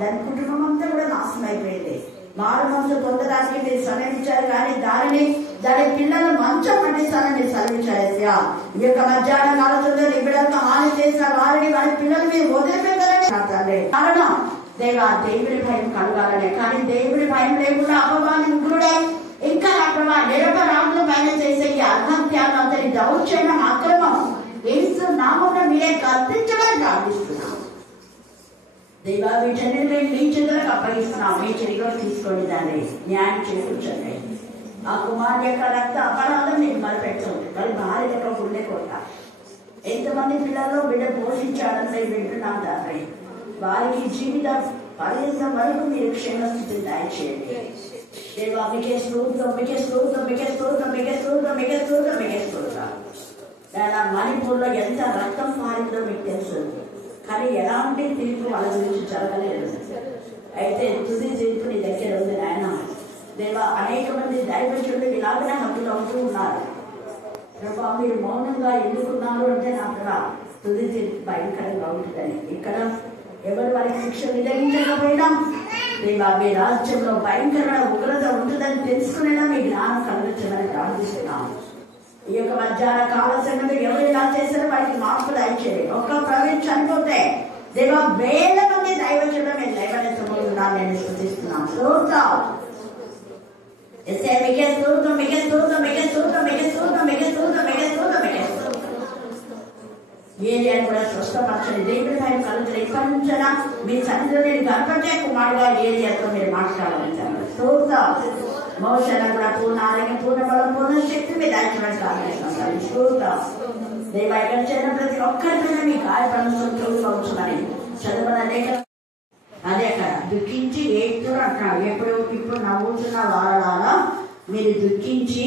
దాని కుటుంబం అంతా కూడా నాశనం అయిపోయింది. మారు మనసు పొందడానికి మీరు సమయించారు, కానీ దాని పిల్లలు మంచం పట్టిస్తారని మీరు సెలవించారయ్యా. ఈ యొక్క మధ్యాహ్న కాలంలో నీ బిడ్డలకు హాని చేసిన వారిని వారి పిల్లలు మీరు వదిలిపెట్టారని కారణం దేవా దేవుడి భయం కలగాలనే. కానీ దేవుడి భయం లేకుండా అపవాది ఉగ్రుడే ఇంకా నా నిరపరాధుల పైన చేసే ఈ అర్హత్యాన్ని అంతని దౌర్జన్యం అక్రమం ఏసు నామమున మీరే కర్తించమని ప్రార్థిస్తున్నాం. దేవా వీటన్నిటిని మీ చేతులకు అప్పగిస్తున్నాం. మీ చెరిలో తీసుకొని దాన్ని న్యాయం చేకూర్చండి. ఆ కుమార్ యొక్క రక్త అపరాధం నీకు మరిపెడుతుంది. మరి భార్య యొక్క గుండె కోట ఎంతమంది పిల్లల్లో బిడ్డ పోషించాలని మేము వింటున్నాం తండ్రి. వారికి జీవితం పర్యంతం వరకు మీరు క్షేమస్థితి దయచేయండి. దేవా మీకే స్తోత్రం, మీకే స్తోత్రం, మీకే స్తోత్రం, మీకే స్తోత్రం, మీకే స్తోత్రం, మీకే స్తోత్రం. మణిపూర్లో ఎంత రక్తం పారిందో మీకు తెలుసు, కానీ ఎలాంటి తీర్పు వాళ్ళ గురించి జరగలేదు. అయితే తుది తీర్పు నీ దగ్గర ఉంది నాయన. దేవా అనేక మంది దైవజనులు ఇలాగనే హక్కులు అవుతూ ఉన్నారు. ప్రభా మీరు మౌనంగా ఎందుకున్నారు అంటే నాకు తుది తీర్పు భయంకరంగా ఉంటుందని. ఇక్కడ ఎవరు వారికి శిక్ష విధించకపోయినా దేవా మీ రాజ్యంలో భయంకరమైన ఉగ్రత ఉంటుందని తెలుసుకునేలా మీ జ్ఞానం కలుగుతుందని ప్రార్థిస్తున్నాం. ఈ యొక్క మధ్యాహ్న కాల సమయంలో ఎవరు ఇలా చేశారో వారికి మార్పు దయచేయండి. ఒక్క ప్రవీణ్ చనిపోతే దేవా వేల మంది దైవజనులు మీరు దైవనెత్తమో ఉండాలని నేను స్తుతిస్తున్నాం. స్తోత్రం ఎస్ఏ మీకే స్తోత్రం, మీకే స్తోత్రం, మీకే స్తోత్రం, మీకే స్తోత్రం, మీకే స్తోత్రం, మీకే స్తోత్రం, మీకే స్తోత్రం. ఏరియాని కూడా స్వస్థపరచండి. దేవుడి భయం కలుగుతుంది. ఇప్పటి నుంచైనా మీ సన్నిధిలో నేను కనపడే కుమారుడుగా ఏరియాతో మీరు మాట్లాడాలి. స్తోత్రం. మోషణ కూడా పూర్ణ ఆరోగ్యం, పూర్ణ బలం, పూర్ణ శక్తి మీద దాచిపెట్టాలి. స్తోత్రం. దేవ ఇక్కడ చేరిన ప్రతి ఒక్కరిపైన మీ గాయపరచుకొని తోడుకోవచ్చుమని చదువున లేఖ అదే అక్కడ దుఃఖించి ఏడ్తురు అంటున్నాడు. ఇప్పుడు నవ్వుతున్న వారలారా మీరు దుఃఖించి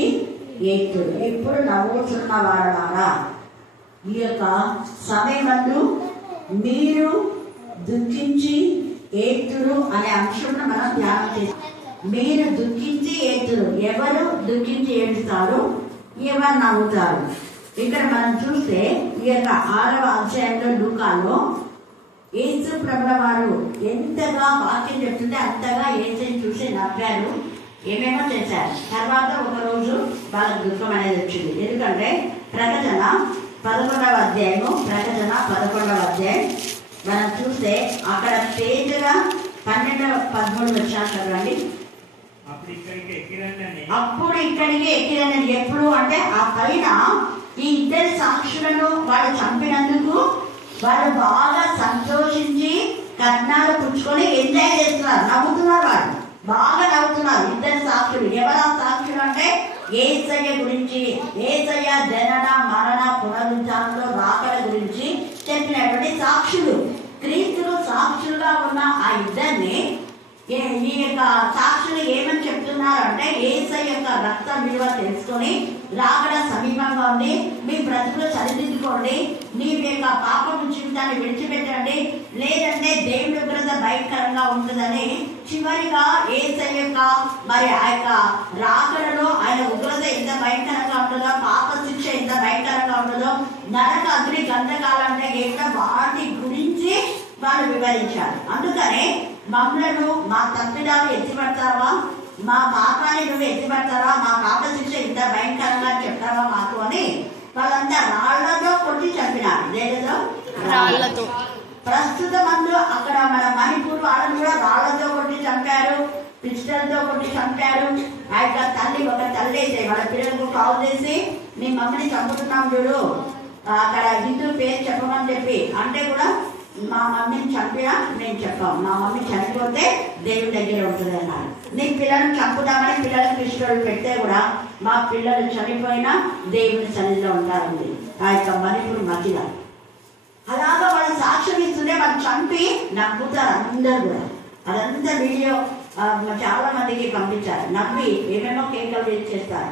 ఏడ్తురు. ఇప్పుడు నవ్వుతున్న వారలారా ఈ యొక్క సమయమందు మీరు దుఃఖించి ఏడ్తురు అనే అంశంలో మనం ధ్యానం చేస్తాం. మీరు దుఃఖించి ఏడ్తురు. ఎవరు దుఃఖించి ఏడుస్తారు, ఎవరు నవ్వుతారు? ఇక్కడ మనం చూస్తే ఈ యొక్క 6వ అధ్యాయంలో లూకాలో యేసు ప్రభుల వారు ఎంతగా వాక్యం చెప్తుంటే అంతగా యేసుని చూసి నవ్వారు, ఏమేమో చేశారు. తర్వాత ఒకరోజు వాళ్ళకి దుఃఖం అనేది వచ్చింది. ఎందుకంటే ప్రకటన 11వ అధ్యాయము మనం చూస్తే అక్కడ పేజీగా 12-13 వచ్చాను చదవండి. అప్పుడు ఇక్కడికి ఎక్కిరని ఎప్పుడు అంటే ఆ పైన ఈ ఇద్దరు సాక్షులను వాడు చంపినందుకు వాడు బాగా సంతోషించి కట్నాలు పుచ్చుకొని ఎంజాయ్ చేస్తున్నారు, నవ్వుతున్నారు. వాడు బాగా నవ్వుతున్నారు. ఇద్దరు సాక్షులు. ఎవరా సాక్షులు అంటే యేసయ్య గురించి, యేసయ్య జనన మరణ పునరుద్ధానంలో రాకడ గురించి చెప్పినటువంటి సాక్షులు. క్రీస్తులు సాక్షులుగా ఉన్న ఆ ఇద్దరిని ఈ యొక్క సాక్షులు ఏమని చెప్తున్నారు అంటే యేసయ్య యొక్క రక్త విలువ తెలుసుకొని రాకడ సమీపంగా ఉంది, మీ బ్రతుకులు సరిదిద్దుకోండి, మీ యొక్క పాపపు జీవితాన్ని విడిచిపెట్టండి, లేదంటే దేవుడి ఉగ్రత భయంకరంగా ఉంటుందని చివరిగా యేసయ్య యొక్క మరి ఆ యొక్క రాకడలో ఆయన ఉగ్రత ఎంత భయంకరంగా ఉంటుందో, పాప శిక్ష ఎంత భయంకరంగా ఉంటుందో, నరక అగ్ని గంధకాలంటే ఏంటో వాటి గురించి వాళ్ళు వివరించారు. అందుకనే మమ్మలను మా తప్పిదాలు ఎత్తిపడతావా, మా పాపాన్ని నువ్వు ఎత్తిపడతావా, మా పాప శిక్ష ఇంత భయంకరంగా చెప్తావా మాకు అని వాళ్ళంతా రాళ్లతో కొట్టి చంపినారు. దేనితో? రాళ్లతో. ప్రస్తుతం అక్కడ మన మణిపూర్ వాళ్ళని కూడా రాళ్లతో కొట్టి చంపారు, పిస్టల్తో కొట్టి చంపారు. ఆ యొక్క ఒక తల్లి అయితే వాళ్ళ పిల్లలకు కాల్ చేసి మీ మమ్మల్ని చంపుతున్నాం చూడు, అక్కడ హిందూ పేరు చెప్పమని చెప్పి అంటే కూడా మా మమ్మీని చంపినా నేను చెప్పాను, మా మమ్మీ చనిపోతే దేవుడి దగ్గర ఉంటుంది అన్నారు. నీ పిల్లలను చంపుదామని పిల్లలకు పిస్టోలు పెడితే కూడా మా పిల్లలు చనిపోయినా దేవుని సన్నిధిలో ఉంటారండి ఆ యొక్క మణిపూర్ మధ్యలో. అలాగా వాళ్ళు సాక్ష్యం ఇస్తుంటే వాళ్ళు చంపి నవ్వుతారు అందరు కూడా. అదంతా వీడియో చాలా మందికి పంపించారు. నవ్వి ఏమేమో కేకలు చేస్తారు.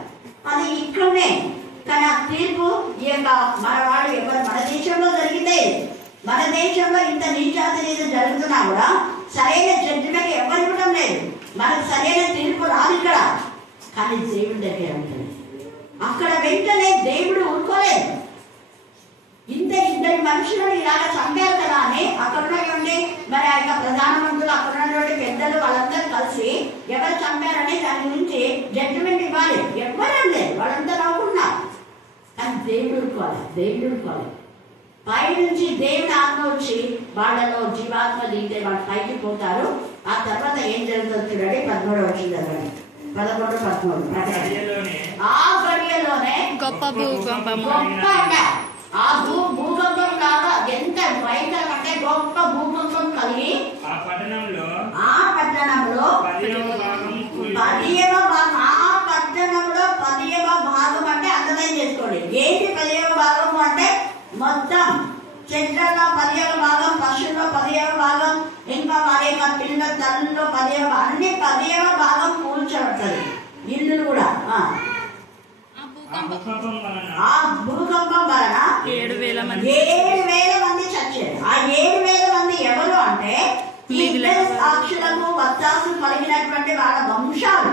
అది ఇక్కడనే. కానీ ఆ తీర్పు ఈ యొక్క మన వాళ్ళు ఎవరు మన దేశంలో జరిగితే, మన దేశంలో ఇంత నీచాతి జరుగుతున్నా కూడా సరైన జడ్జిమెంట్ ఎవరు ఇవ్వడం లేదు, మనకు సరైన తీర్పు రాదు ఇక్కడ. కానీ దేవుడి దగ్గర ఉంటుంది. అక్కడ వెంటనే దేవుడు ఊరుకోలేదు. ఇద్దరి మనుషులను ఇలాగ చంపారు కదా అని అక్కడ ఉండి మరి ఆ యొక్క ప్రధానమంత్రులు అక్కడ ఉన్నటువంటి పెద్దలు వాళ్ళందరూ కలిసి ఎవరు చంపారని దాని గురించి జడ్జిమెంట్ ఇవ్వాలి. ఎవ్వరం లేదు, వాళ్ళంతా నవ్వుకున్నారు. కానీ దేవుడు ఊరుకోవాలి. పై నుంచి దేవుని ఆత్మ వచ్చి వాళ్ళలో జీవాత్మ దిగితే వాళ్ళు పైకి పోతారు. ఆ తర్వాత ఏం జరుగుతుంది చూడండి. 13 వచ్చింది చదవండి. 11-13. ఆ గడియలోనే గొప్ప ఆ భూకంపం కాగా ఎంత భయంకరం అంటే గొప్ప భూకంపం కలిగి ఆ పట్టణంలో 10వ భాగం, ఆ పట్టణంలో 10వ భాగం అంటే అర్థమేం చేసుకోండి. ఏంటి 10వ భాగం అంటే మొత్తం చెట్లలో 10వ భాగం, పశువుల్లో 10వ భాగం, ఇంకా వారి యొక్క పిల్లల తల్లుల్లో 10వ అన్ని 10వ భాగం కూల్చబడుతుంది. ఇల్లు కూడా. ఆ భూకంపం వలన 7,000 మంది చచ్చారు. ఆ 7,000 మంది ఎవరు అంటే ఇద్దరు సాక్షులకు వత్తాసు కలిగినటువంటి వాళ్ళ వంశాలు.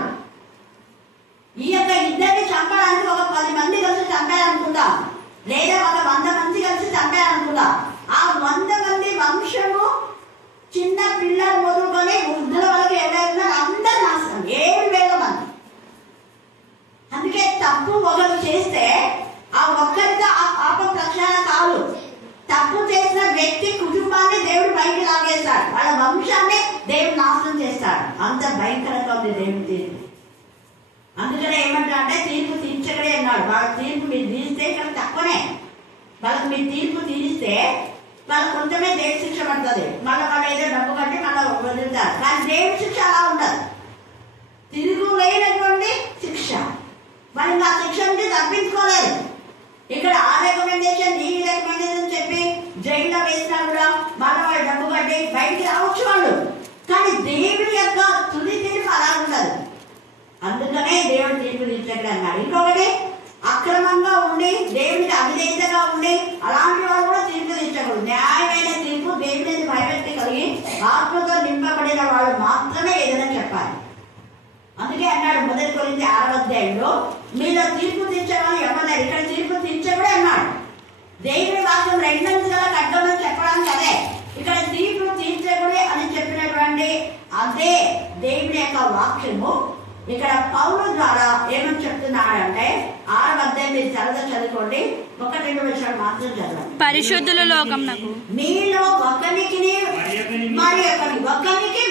ఈ యొక్క ఇద్దరిని చంపడానికి ఒక 10 మంది కలిసి చంపారనుకుందాం, లేదా ఒక 100 మంది కలిసి చంపారనుకుందాం. ఆ 100 మంది వంశము చిన్న పిల్లలు మొదలుకొని వృద్ధుల వరకు ఎవరైనా అందరు నాశనం. 7,000 మంది. అందుకే తప్పు ఒకరు చేస్తే ఆ ఒక్కరితో ఆ పాపం ప్రక్షాళన కాదు. తప్పు చేసిన వ్యక్తి కుటుంబాన్ని దేవుడు బయటికి లాగేస్తాడు, వాళ్ళ వంశాన్ని దేవుడు నాశనం చేస్తాడు. అంత భయంకరంగా ఉంది దేవుడి తీర్పు. అందుకనే ఏమంటా అంటే తీర్పు తీర్చగడే అన్నాడు. వాళ్ళ తీర్పు మీరు తీరిస్తే ఇక్కడ తక్కువనే. వాళ్ళకి మీరు తీర్పు తీరిస్తే వాళ్ళు కొంచెమే దేవుడి శిక్ష పడుతుంది, మళ్ళీ వాళ్ళు ఏదో డబ్బు కట్టి మళ్ళీ వదులుతారు. కానీ దేవుడి శిక్ష అలా ఉండదు, తిరుగులేనటువంటి శిక్ష. మరి ఆ శిక్ష నుంచి తప్పించుకోలేదు. ఇక్కడ ఆ రికమెండేషన్ ఈ రికమెండేషన్ చెప్పి జైల్లో వేసినా కూడా మళ్ళీ వాళ్ళు డబ్బు కట్టి బయటికి రావచ్చు వాళ్ళు. కానీ దేవుడి యొక్క తుది తీర్పు అలా ఉండదు. అందుకనే దేవుడు తీర్పు తీర్చక్కడ అన్నాడు. ఇంకొకటి, అక్రమంగా ఉండి దేవుడికి అవిధేయతగా ఉండి అలాంటి వాళ్ళు కూడా తీర్పు తీర్చకూడదు. న్యాయమైన తీర్పు, దేవుడిని భయభక్తి కలిగి ఆత్మతో నింపబడిన వాళ్ళు మాత్రమే ఏదైనా చెప్పాలి. అందుకే అన్నాడు 1 కొరింథీ 6వ అధ్యాయంలో, మీలో తీర్పు తీర్చేవాళ్ళు ఎవరన్నారు, ఇక్కడ తీర్పు తీర్చకూడే అన్నాడు. దేవుడి వాక్యం రెండంచుల ఖడ్గమని చెప్పడానికి అదే, ఇక్కడ తీర్పు తీర్చకూడే అని చెప్పినటువంటి అదే దేవుడి యొక్క వాక్యము ఇక్కడ పౌలు ద్వారా ఏమని చెప్తున్నాడంటే 6వ అధ్యాయం మీరు చదువుకోండి, 1-2 విషయాలు మాత్రం చదవండి. పరిశుద్ధుల లోకమునకు మీలో ఒకరికి మరి ఒకరికి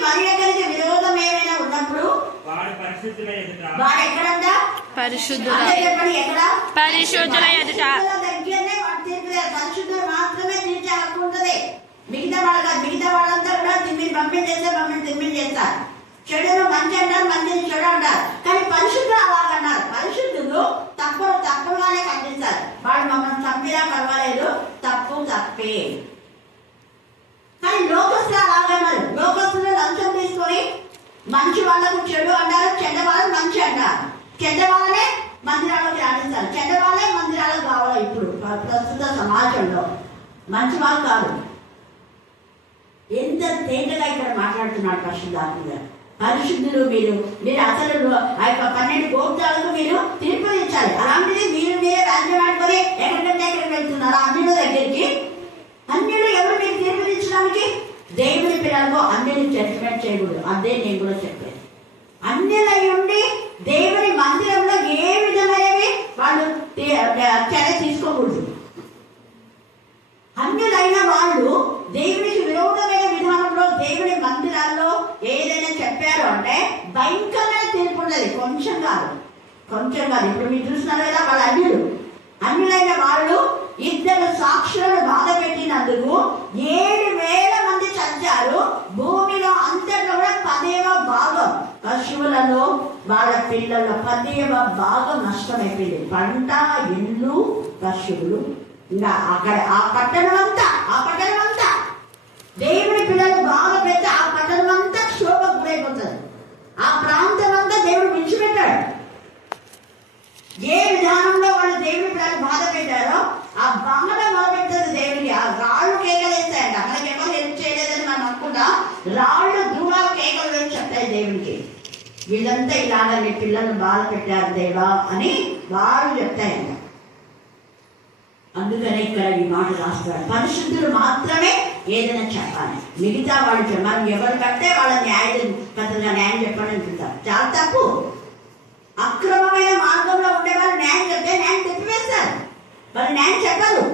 విరోధం ఏమైనా ఉన్నప్పుడు వాడు ఎక్కడంట, పరిశుద్ధుల చెప్పండి ఎక్కడ, పరిశుద్ధుల ఎదుట దగ్గరనే వాడు తీర్పు. పరిశుద్ధులు మాత్రమే తీర్చే హక్కు ఉంటుంది. మిగతా వాళ్ళంతా కూడా తిమ్మిని తిమ్మిని చేస్తారు. చెడును మంచి అంటారు, మంచిని చెడు అంటారు. కానీ పరిశుద్ధులు అలాగన్నారు. పరిశుద్ధులు తప్పుగానే కనిపిస్తారు. వాళ్ళు మమ్మల్ని చంపినా పర్వాలేదు, తప్పు తప్పే. కానీ లోకస్తులు అలాగన్నారు. లోకస్తులు లంచం తీసుకొని మంచి వాళ్ళకు చెడు అంటారు, చెడ్డ వాళ్ళని మంచి అంటారు. చెడ్డ వాళ్ళనే మందిరాలకు రాణిస్తారు, చెడ్డ వాళ్ళే మందిరాలకు కావాలి. ఇప్పుడు ప్రస్తుత సమాజంలో మంచి వాళ్ళు కాదు. ఎంత తేటగా ఇక్కడ మాట్లాడుతున్నాడు పరిశుద్ధాత్మ. పరిశుద్ధులు మీరు అసలు ఆ యొక్క 12 గోత్రాలకు మీరు తీర్పు ఇచ్చాలి. అలాంటిది మీరే రాజ్యం ఆడుకొని ఎక్కడికంటే ఎక్కడికి వెళ్తున్నారు అన్యుల దగ్గరికి. అన్యులు ఎవరు మీరు తీర్పు ఇచ్చడానికి? దేవుని పిల్లలకు అన్యులు జడ్జిమెంట్ చేయకూడదు. అదే నేను కూడా చెప్పాను. అన్యులై ఉండి దేవుని మందిరంలో ఏ విధమైనవి వాళ్ళు చర్య తీసుకోకూడదు. అన్యులైన వాళ్ళు దేవునికి విరోధమైన విధానంలో దేవుని మందిరాల్లో ఏదైనా చెప్పారు అంటే భయంకరమైన తీర్పు ఉన్నది. కొంచెం కాదు. ఇప్పుడు మీరు చూస్తున్నారు కదా, వాళ్ళ అన్యులైన వాళ్ళు 2 సాక్షులను బాధ పెట్టినందుకు 7,000 మంది చచ్చారు. భూమిలో అంతటా కూడా 10వ భాగం, పశువులలో వాళ్ళ పిల్లల్లో 10వ భాగం నష్టమైపోయింది. పంట, ఇల్లు, పశువులు, ఇంకా అక్కడ ఆ పట్టణం అంతా దేవుడి పిల్లలు బాగా పెడితే ఆ పట్టణం అంతా శోభకు గురైపోతుంది. ఆ ప్రాంతం అంతా దేవుడు విడిచిపెట్టాడు. ఏ విధానంలో వాళ్ళు దేవుడి పిల్లలు బాధ పెట్టారో ఆ బాధ మొదలుపెట్టారు దేవుడికి. ఆ రాళ్ళు కేకలు వేస్తాయంట. మనకి ఎవరు హెల్ప్ చేయలేదని మనం అనుకుంటా, రాళ్ళు దూరాలు కేకలు వేసి చెప్తాయి దేవుడికి. వీళ్ళంతా ఇలాగ నీ పిల్లలు బాధ పెట్టారు దేవా అని వాళ్ళు చెప్తాయంట. అందుకనే ఇక్కడ ఈ మాట రాస్తాడు, పరిశుద్ధులు మాత్రమే ఏదైనా చెప్పాలి. మిగతా వాళ్ళు మనం ఎవరు కట్టే వాళ్ళ న్యాయం చెప్పండి అంటుంటారు. చాలా తప్పు. అక్రమమైన మార్గంలో ఉండే వాళ్ళు న్యాయం చెప్తే న్యాయం తిప్పివేస్తారు. వాళ్ళు న్యాయం చెప్పరు.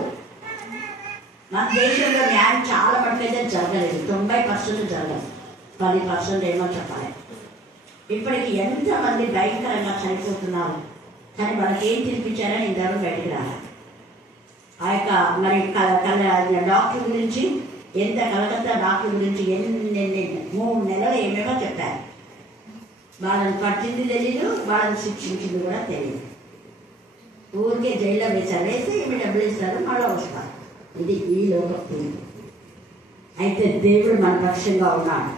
మన దేశంలో న్యాయం చాలా మటుకైతే జరగలేదు. 90% జరగదు, 10% ఏమో చెప్పాలి. ఇప్పటికి ఎంతమంది భయంకరంగా చనిపోతున్నారు. కానీ వాళ్ళకి ఏం తినిపించారని ఇంతవరకు బయటికి రాలేదు. ఆ యొక్క మరి డాక్టర్ గురించి కలకత్తా డాక్టర్ గురించి 3 నెలలు ఏమేమో చెప్పారు. వాళ్ళని పట్టింది తెలీదు, వాళ్ళని శిక్షించింది కూడా తెలియదు. ఊరికే జైల్లో వేసి ఇవి డబ్బులు ఇస్తారు, మళ్ళీ వస్తారు. ఇది ఈ లోకం. అయితే దేవుడు మన పక్షంగా ఉన్నాడు.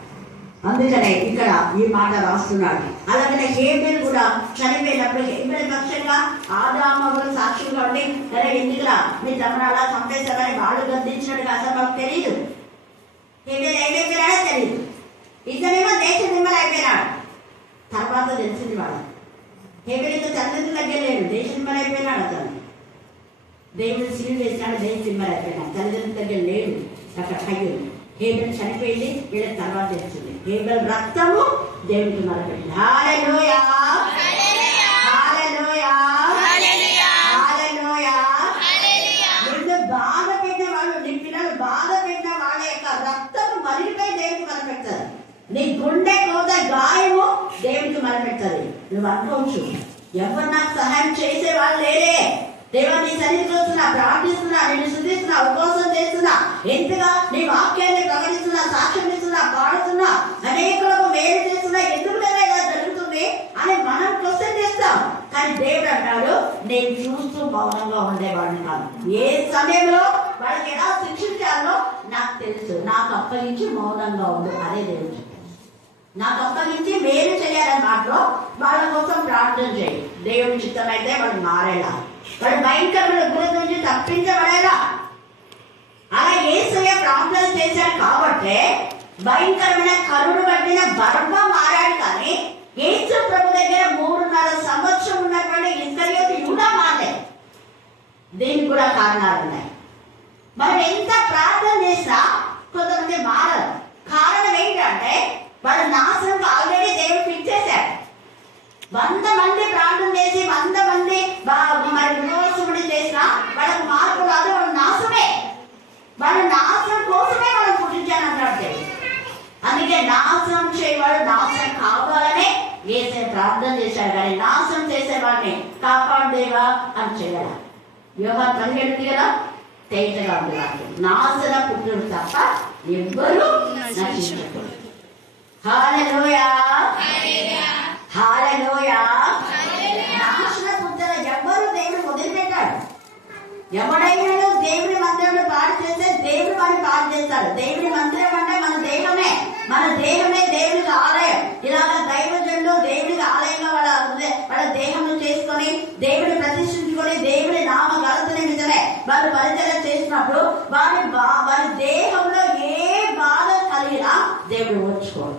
అందుకనే ఇక్కడ ఈ మాట రాస్తున్నాడు. అలాగనే హేబెల్ కూడా చనిపోయినప్పుడు హేబెల్ పక్షంగా ఆదాము సాక్షులుగా ఉండి, సరే ఎందుకురా మీ తమను అలా చంపేశారని వాళ్ళు గద్దించినట్టుగా అసలు మాకు తెలియదు. హేబెల్ ఏమైపోయినాడో తెలియదు. ఇతనేమో దేశ నిమ్మలు అయిపోయినాడు. తర్వాత తెలిసింది వాడు హేబెల్ ఇంకా తండ్రి దగ్గర లేడు, దేశ నిమ్మలు అయిపోయినాడు. అతను దేవుడు సిలువ వేసినాడు, దేశ నిమ్మలు అయిపోయినాడు. తల్లిదండ్రుల దగ్గర లేడు. అక్కడ కయ్యూరు హేబెల్ చనిపోయింది. వీళ్ళ తర్వాత తెలిసింది హేబెల్ రక్తము దేవుడికి మొదలుపెట్టింది. హల్లెలూయా, హల్లెలూయా, హల్లెలూయా. నిన్ను బాధ పెట్టిన వాళ్ళు, నీ పిల్లలు బాధ పెట్టిన వాళ్ళ యొక్క రక్తము మరిగిపోయి దేవుడికి మొదలుపెడతారు. నీ గుండె కోత గాయము దేవుడికి మొదలుపెడతారు. నువ్వు అనుకోవచ్చు, ఎవరు నాకు సహాయం చేసే వాళ్ళు లేరే, దేవా నీ సన్నిధికి వస్తున్నా, ప్రార్థిస్తున్నా, నేను స్తుతిస్తున్నా, ఉపవాసం చేస్తున్నా, ఎంతగా నీ వాక్యాన్ని ప్రకటిస్తున్నా, సాక్ష్యం ఇస్తున్నా, పాడుతున్నా, అనేకులకు మేలు చేస్తున్నా, ఎందుకు లేదా ఇలా జరుగుతుంది అని మనం క్వశ్చన్ చేస్తాం. కానీ దేవుడు అంటాడు, నేను చూస్తూ మౌనంగా ఉండేవాడిని కాదు. ఏ సమయంలో వాళ్ళకి ఎలా శిక్షించాలో నాకు తెలుసు, నాకు అప్పగించి మౌనంగా ఉండు. అదే దేవుడు నాకు అప్పగించి మేలు చేయాలని మాటలో వాళ్ళ కోసం ప్రార్థన చేయి. దేవుడి చిత్తం అయితే వాళ్ళు మారేలా, వాళ్ళు భయంకరమైన గురి నుంచి తప్పించబడేలా. అలా యేసయ్య ప్రార్థన చేశాడు కాబట్టి భయంకరమైన కరుడు పట్టిన బర్మ మారాడు. కానీ యేసు ప్రభు దగ్గర 3.5 సంవత్సరం ఉన్నటువంటి ఇస్కరియోతు యూదా మారలేదు. దీనికి కూడా కారణాలు ఉన్నాయి. మనం ఎంత ప్రార్థన చేసినా కొంతమంది మారరు. కారణం ఏంటంటే వాళ్ళ నాశనం ఆల్రెడీ దేవుడు ఫిక్స్ చేశాడు. 100 మంది ప్రార్థన చేసి 100 మంది మరి విమోచకుడి చేసినా వాళ్ళకు మార్పు రాదు. వాళ్ళ నాశమే, వాళ్ళ నాశనం కోసమే మనం పుట్టించానంటాడు. అందుకే నాశనం చేయవాడు నాశనం కావాలనే వేసే ప్రార్థన చేశాడు. కానీ నాశనం చేసేవాడిని కాపాడుదేవా అని చేయాలి. యోహాను 17 కదా తేటగా ఉంది. నాశన పుట్టుడు తప్ప ఎవ్వరూ నశించకూడదు. హల్లెలూయా, హల్లెలూయా. నాశన పుట్టుడు ఎవ్వరూ దేవుడు వదిలిపెట్టాడు. ఎవడైనా దేవుడి మందిరంలో పాడు చేస్తే దేవుడు వాడిని పాడు చేస్తాడు. దేవుడి మందిరం అంటే మన దేహమే, మన దేహమే దేవుడికి ఆలయం. ఇలాగ దైవజనులు దేవుడికి ఆలయంగా వాళ్ళ దేహంలో చేసుకొని దేవుడిని ప్రతిష్ఠించుకొని దేవుడి నామ ఘనత నిమిత్తమే వాళ్ళు పరిచర్య చేసినప్పుడు వారి దేహంలో ఏ బాధ కలిగినా దేవుడు ఓర్చుకోడు.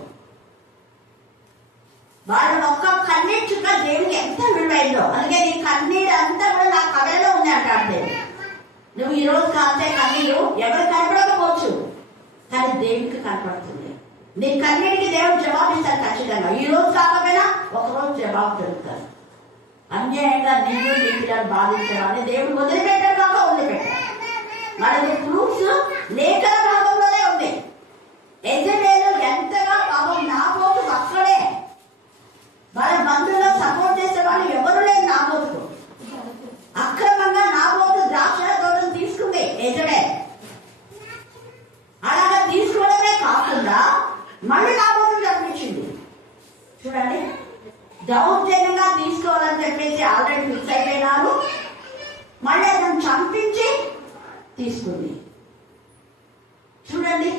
వాళ్ళ ఒక్క కన్నీటి చుక్క దేవుడికి ఎంత విలువైందో. అందుకే నీ కన్నీరు అంతా కూడా నా కళలో ఉంది అంటాడు. నువ్వు ఈ రోజు కాస్తే కన్నీరు ఎవరు కనపడకపోవచ్చు, కానీ దేవుడికి కనపడుతుంది. నీ కన్నీటికి దేవుడు జవాబు ఇస్తాడు ఖచ్చితంగా. ఈ రోజు కాకపోయినా ఒకరోజు జవాబు దొరుకుతాడు. అన్యాయంగా నిన్ను నీ పిల్లలు బాధించడాన్ని దేవుడు వదిలిపెట్టాడు కాక వదిలిపెట్టాడు. మనకి ప్రూఫ్స్ లేఖన భాగంలోనే ఉంది. యెజబెలు ఎంతగా పాపం నాబోతు అక్కడే వాళ్ళ బంధువుల్లో సపోర్ట్ చేసే వాళ్ళు ఎవరు లేదు. నాబోతుకు అక్రమంగా నాబోతు ద్రాక్ష తోటను తీసుకుంది యెజబెలు. అలాగా తీసుకోవడమే కాకుండా మళ్ళీ నాబోతును చంపించింది. చూడండి, దౌర్జన్యంగా తీసుకోవాలని చెప్పేసి ఆల్రెడీ ఫిక్స్ అయిపోయినారు. మళ్ళీ అతను చంపించి తీసుకుంది. చూడండి,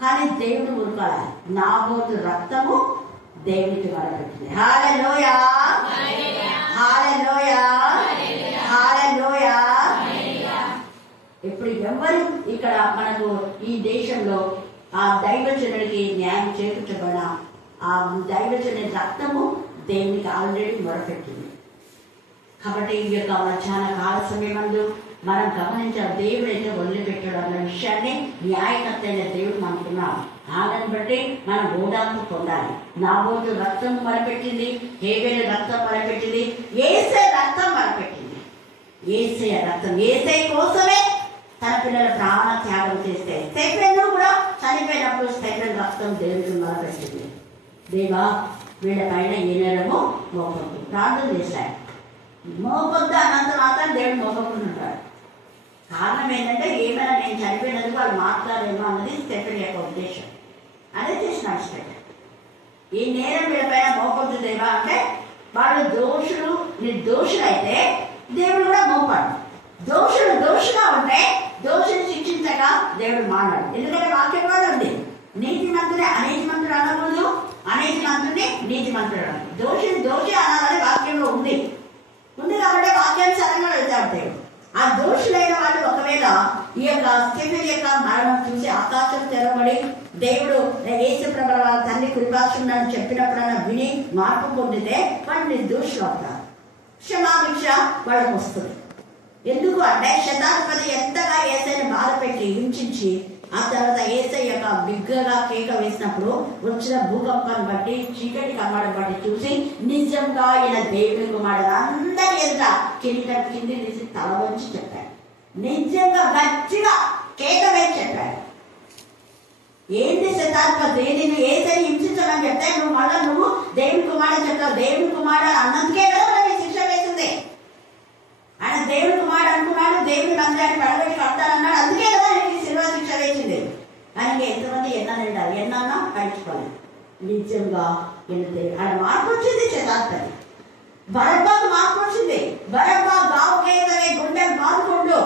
కానీ దేవుడు ఊరుకోల. నాబోతు రక్తము దేవునికి వరపెట్టింది. హల్లెలూయా, హల్లెలూయా, హల్లెలూయా. ఇప్పుడు ఎవరు ఇక్కడ మనకు ఈ దేశంలో ఆ దైవజనుడికి న్యాయం చేకూర్చబడిన ఆ దైవజనుడి రక్తము దేవునికి ఆల్రెడీ మొరపెట్టింది. కాబట్టి ఈ యొక్క మధ్యాహ్న కాల సమయమందు మనం గమనించాలి, దేవుడు అయితే వదిలిపెట్టాడు అన్న విషయాన్ని న్యాయకర్తైన దేవుడు మనకున్నాం. ఆమెను బట్టి మనం ఓదార్పు పొందాలి. నాబోతు రక్తం మొరపెట్టింది, హేబెలు రక్తం మొరపెట్టింది, యేసే రక్తం మొరపెట్టింది. యేసే రక్తం, యేసే కోసమే తన పిల్లల ప్రాణ త్యాగం చేస్తే స్టెఫెను కూడా చనిపోయినప్పుడు స్టెఫెన్ రక్తం దేవుడికి మొరపెట్టింది. దేవా వీళ్ళ పైన ఏ నేరమో మోపొద్దు ప్రార్థన చేశాడు. మోపొద్దు అన్నంత మాత్రం దేవుడు మోపకుండా ఉంటాడు. కారణం ఏంటంటే ఏమైనా నేను చనిపోయినందుకు వాళ్ళు మాట్లాడేమో అన్నది స్టెఫెన్ యొక్క ఉద్దేశం. అదే చేసినాడు స్టెఫెన్. ఈ నేరం వీళ్ళపైన మోపొద్దు దేవా అంటే వాళ్ళు దోషులు, నిర్దోషులు అయితే దేవుడు కూడా మోపాడు. దోషులు దోషుగా ఉంటే దోషులు శిక్షించక దేవుడు మానాడు. ఎందుకంటే వాక్యం కూడా ఉంది, నీతి మంత్రుడే అనీతి మంత్రుడు అనకూడదు, అనీతి మంత్రుడే నీతి మంత్రుడు అనాలి. దోషిని దోషి అనాలని వాక్యంలో ఉంది కాబట్టి వాక్యానుసారంగా వెళ్తాడు దేవుడు. ఆ దోషులైన వాళ్ళు ఒకవేళ ఈ యొక్క స్టెఫెన్ యొక్క మరణం చూసి ఆకాశం తెరవబడి దేవుడు యేసు ప్రభువు వాళ్ళ తండ్రి కృపాక్షుడని చెప్పినప్పుడైనా విని మార్పు పొందితే వాళ్ళు నిర్దోషులు అవుతారు. క్షమాభిక్ష వాళ్ళకు వస్తుంది. ఎందుకు అంటే శతాధిపతి ఎంతగా యేసయ్యని బాధ పెట్టి హింసించి ఆ తర్వాత యేసయ్య యొక్క బిగ్గరగా కేక వేసినప్పుడు వచ్చిన భూకంపాన్ని బట్టి చీకటి కమ్మడం బట్టి చూసి నిజంగా ఈయన దేవుని కుమారుడు అందరి ఎదుట కింది తీసి తల వంచి చెప్పాడు. నిజంగా గట్టిగా కేక వేసి చెప్పాడు. ఏంటి శతాధిపతి, నేను యేసయ్యని హింసించమని చెప్తే నువ్వు మళ్ళా నువ్వు దేవుని కుమారుడు చెప్తావు. దేవుని కుమారుడు అన్నందుకే కదా శిక్ష వేసింది. ఆయన దేవుని ఎన్న నిండాలి, ఎన్నన్నా గడిచిపోలేదు. నిజంగా వెళ్తే ఆయన మార్పు వచ్చింది. శతాబ్ది బరబ్బాకు మార్పు వచ్చింది. బరబ్బా గావుకేదనే గుండెలు బాదుకుంటూ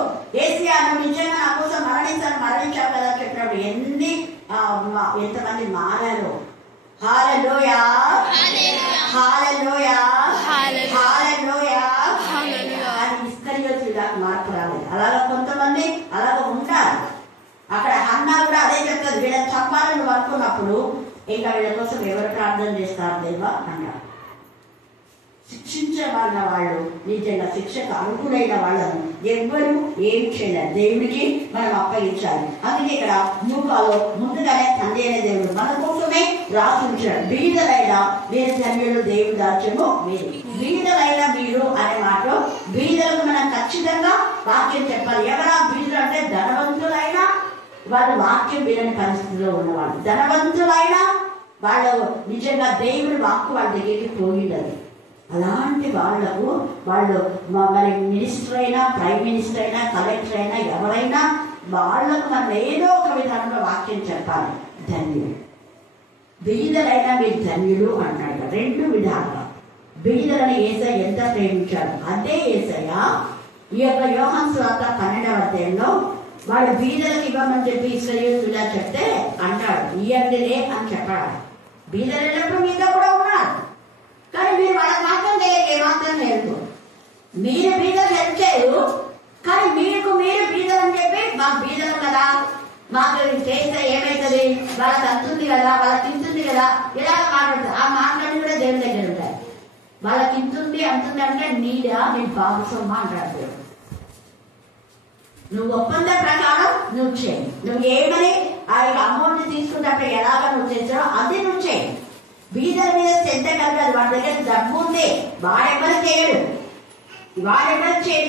ఏసియా నువ్వు నిజంగా నా కోసం మరణించావు కదా చెప్పినప్పుడు ఎంతమంది మారారు. హల్లెలూయా, హల్లెలూయా, హల్లెలూయా. అది ఇస్కరియోతు దాకా మార్పు రాలేదు. అలాగా కొంతమంది అలాగా ఉంటారు. అక్కడ హన్నా కూడా అదే చెప్తుంది, వీళ్ళని చంపాలని నువ్వు అనుకున్నప్పుడు ఇంకా వీళ్ళ కోసం ఎవరు ప్రార్థన చేస్తారు దేవా అన్నాడు. శిక్షించే వాళ్ళు నిజంగా శిక్షకు అనుకులైన వాళ్ళను ఎవ్వరూ ఏం చేయలేరు. దేవుడికి మనం అప్పగించాలి. అందుకే ఇక్కడ మూకాలో ముందుగానే తండ్రి అనే దేవుడు మన కోసమే రాసి ఉంచాడు. బీదలైన మీరు ధన్యులు, దేవుడి రాజ్యము మీరు. బీదలైన మీరు అనే మాట, బీదలకు మనం ఖచ్చితంగా వాక్యం చెప్పాలి. ఎవరా బీదలు అంటే ధనవంతులైనా వాళ్ళు వాక్యం వినని పరిస్థితిలో ఉన్నవాళ్ళు, ధనవంతులైనా వాళ్ళు నిజంగా దేవుడి వాక్కు వాళ్ళ దగ్గరికి పోయిండదు. అలాంటి వాళ్లకు వాళ్ళు మరి మినిస్టర్ అయినా, ప్రైమ్ మినిస్టర్ అయినా, కలెక్టర్ అయినా, ఎవరైనా వాళ్లకు మనం ఏదో ఒక విధానంలో వాక్యం చెప్పాలి. ధన్యుడు, బీదలైనా మీరు ధన్యుడు అంటాడు. రెండు విధాలుగా బీదలని యేసయ్య ఎంత ప్రేమించాడు. అదే యేసయ్య ఈ యొక్క యోహాను సువార్త 12వ అధ్యాయంలో వాడు బీదలకు ఇవ్వమని చెప్పి ఇశ్రాయేలులా చెప్తే అంటాడు, ఇయ్యండిలే అని చెప్పాడు. బీదలు ఎల్లప్పుడు మీతో కూడా ఉన్నారు, కానీ మీరు వాళ్ళకి మాత్రం ఏమాత్రం లేదు. మీరు బీదలు హెల్ప్ చేయరు, కానీ మీరు బీదలు అని చెప్పి మాకు బీదలు కదా, మాకు చేస్తే ఏమవుతుంది, వాళ్ళకి అంతుంది కదా, వాళ్ళకి ఇంతుంది కదా, ఇలా మాట్లాడుతుంది. ఆ మాట్లాడి కూడా దేవుని దగ్గర ఉంటాయి. వాళ్ళకి ఇంతుంది అంతుంది అంటే నీడా నీ భాగస్వామ్మ అంటాడు. నువ్వు ఒప్పంద ప్రకారం నువ్వు చేయి. నువ్వు ఏమని ఆ అమౌంట్ తీసుకున్నప్పుడు ఎలాగ నువ్వు చేసావో అది నువ్వు చేయి. బీదల మీద శ్రద్ధ కలగాలి. వాడి దగ్గర డబ్బు ఉంది, వాడెవరు చేయడు,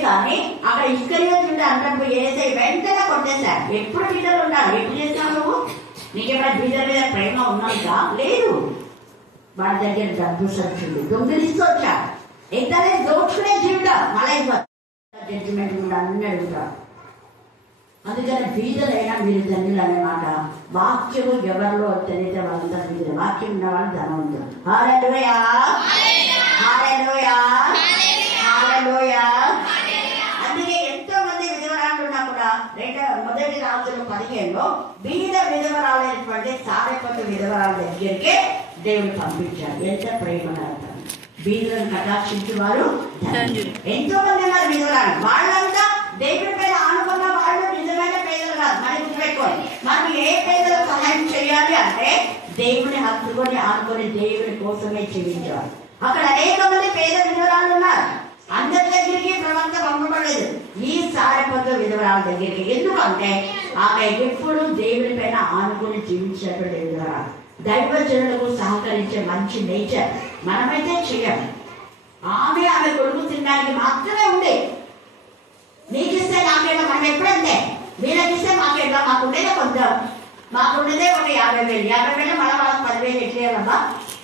కానీ అక్కడ ఇస్కరియోతు అన్నప్పుడు యేసయ్య వెంటనే కొట్టేశాడు. ఎప్పుడు బీదలు ఉండాలి? ఎప్పుడు చేస్తావు నువ్వు? నీకేమైనా బీదల మీద ప్రేమ ఉన్నదా? లేదు. వాడి దగ్గర డబ్బు సచ్చింది, దొంగిలిస్తూ వచ్చాడు. ఎంతనే దోచుకునే జీవితం మళ్ళీ జడ్జిమెంట్ కూడా అన్ని అడుగుతాడు. అందుకని బీదలైనా మీరు ధన్యులు అనే మాట వాక్యము ఎవరిలో తెలియతే వాళ్ళంతా బీదలు. వాక్యం ఉన్నవాళ్ళు ధనవంతులు. హల్లెలూయా, హల్లెలూయా, హల్లెలూయా. అందుకే ఎంతో మంది విధవరాళ్ళు ఉన్నా కూడా మొదటి రాజులు 15లో బీద విధవరాలైనటువంటి సారెపట్టు విధవరాల దగ్గరికి దేవుడు పంపించాడు. ఎంత ప్రేమ బీదలను కటాక్షించి వారు ఎంతో మంది ఉన్నారు విధవరాలు. వాళ్ళంతా దేవుడి పైన ఆనుకున్న వాళ్ళు నిజమైన పేదలు కాదు. మనకి గుర్తుపెట్టుకోవాలి, మనం ఏ పేదలకు సహాయం చేయాలి అంటే దేవుని హత్తుకొని ఆనుకొని దేవుని కోసమే జీవించాలి. అక్కడ అనేక మంది పేద విధవరాలు ఉన్నారు. అందరి దగ్గరికి ప్రవక్త పంపబడలేదు, ఈ సారెపట్టు విధవరాల దగ్గరికి. ఎందుకంటే ఆమె ఎప్పుడు దేవుడి పైన ఆనుకొని జీవించేటువంటి విధవరాలు. దైవజనులకు సహకరించే మంచి నేచర్ మనమైతే చేయాలి. ఆమె కొడుకు తినడానికి మాత్రమే ఉంది. నీకిస్తే నాకేమో, మనం ఎప్పుడంటే వీళ్ళకిస్తే మాకేమో, మాకుండేదే కొంచెం, మాకుండేదే ఒక 50,000 మళ్ళీ వాళ్ళకి 10,000 ఎట్లేయాలమ్మా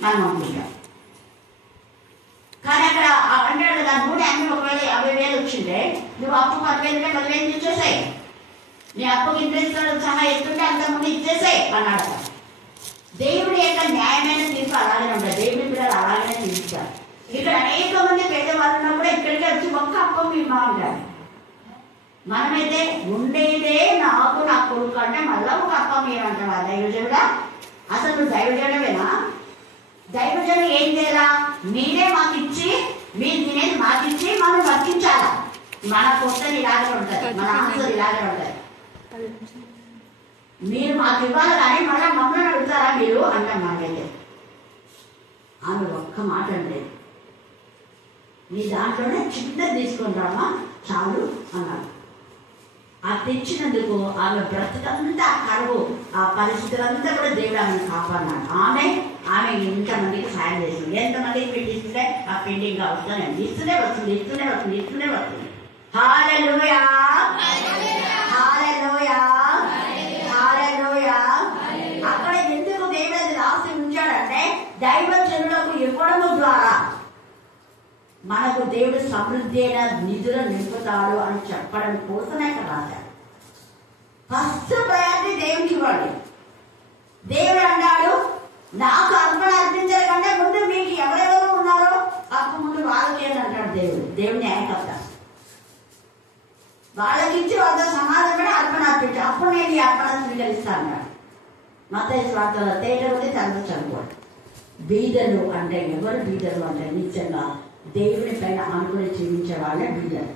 మనం అనుకుంటాం. కానీ అక్కడ అంటాడు కదా, 3 అన్ని ఒకవేళ 50,000 వచ్చిందే, నువ్వు అప్పు 10,000 ఇచ్చేసాయి, నీ అప్పుకి ఇంట్రెస్ట్ సహా ఎత్తుంటే అంతకుముందు ఇచ్చేసాయి అన్నాడు. దేవుడి యొక్క న్యాయమైన తీర్పు అలాగే ఉంటాయి. దేవుడి పిల్లలు అలాగనే తీర్చారు. ఇక్కడ అనేక మంది పేదవాళ్ళు ఉన్నా కూడా ఇక్కడికి వచ్చి ఒక్క అప్పం ఇమ్మా ఉంటారు. మనమైతే ఉండేదే నాకు నా కొడుకు అంటే మళ్ళీ ఒక అప్పం ఏమంటావా దైవజనుడా? అసలు నువ్వు దైవజనుడేనా? దైవజనుడు ఏం చేయాలా? మీరే మాకు ఇచ్చి, మీరు తినేది మాకు ఇచ్చి మనం వర్తించాలా. మన కొత్తలు ఇలాగే ఉంటుంది, మన ఆశలు ఇలాగే ఉంటాయి. మీరు మాకు ఇవ్వాలి కానీ మళ్ళీ మమ్మల్ని అడుగుతారా మీరు అంటాం. మాకైతే ఆమె ఒక్క మాట అంటే, నీ దాంట్లోనే చిన్నది తీసుకుంటామా చాలు అన్నాడు. ఆ తెచ్చినందుకు ఆమె బ్రతకంతా కరువు, ఆ పరిస్థితులంతా కూడా దేవుడు ఆమెను కాపాడినాడు. ఆమె ఇంతమందికి సాయం చేస్తుంది. ఎంతమందికి పెట్టిస్తుంటే ఆ పెండింగ్ వస్తుందండి, ఇస్తూనే వస్తుంది. హల్లెలూయా, హల్లెలూయా, హల్లెలూయా. అక్కడ ఎందుకు దేవుడు అది రాసి ఉంచాడంటే దైవజనులకు ఇవ్వడము ద్వారా మనకు దేవుడు సమృద్ధి అయిన నిధులు నింపుతాడు అని చెప్పడం కోసమే అక్కడ రాశాడు. ఫస్ట్ ప్రయారిటీ దేవునికి ఇవ్వండి. నాకు అర్పణ అర్పించాలి కంటే ముందు మీకు ఎవరెవరు ఉన్నారో అప్పు ముందు వాళ్ళకి అంటాడు దేవుడు న్యాయకర్త. వాళ్ళకిచ్చి వాళ్ళతో సమాధానపడి అర్పణ అర్పించాలి, అప్పుడు నేను ఈ అర్పణ స్వీకరిస్తాను అన్నాడు. మత్తయి సువార్తలో తేటవుతే తండ్రి చదువుకోండి. బీదలు అంటే ఎవరు? బీదలు అంటే నిజంగా దేవుని పైన ఆనుకుని జీవించే వాళ్ళే బీదలు.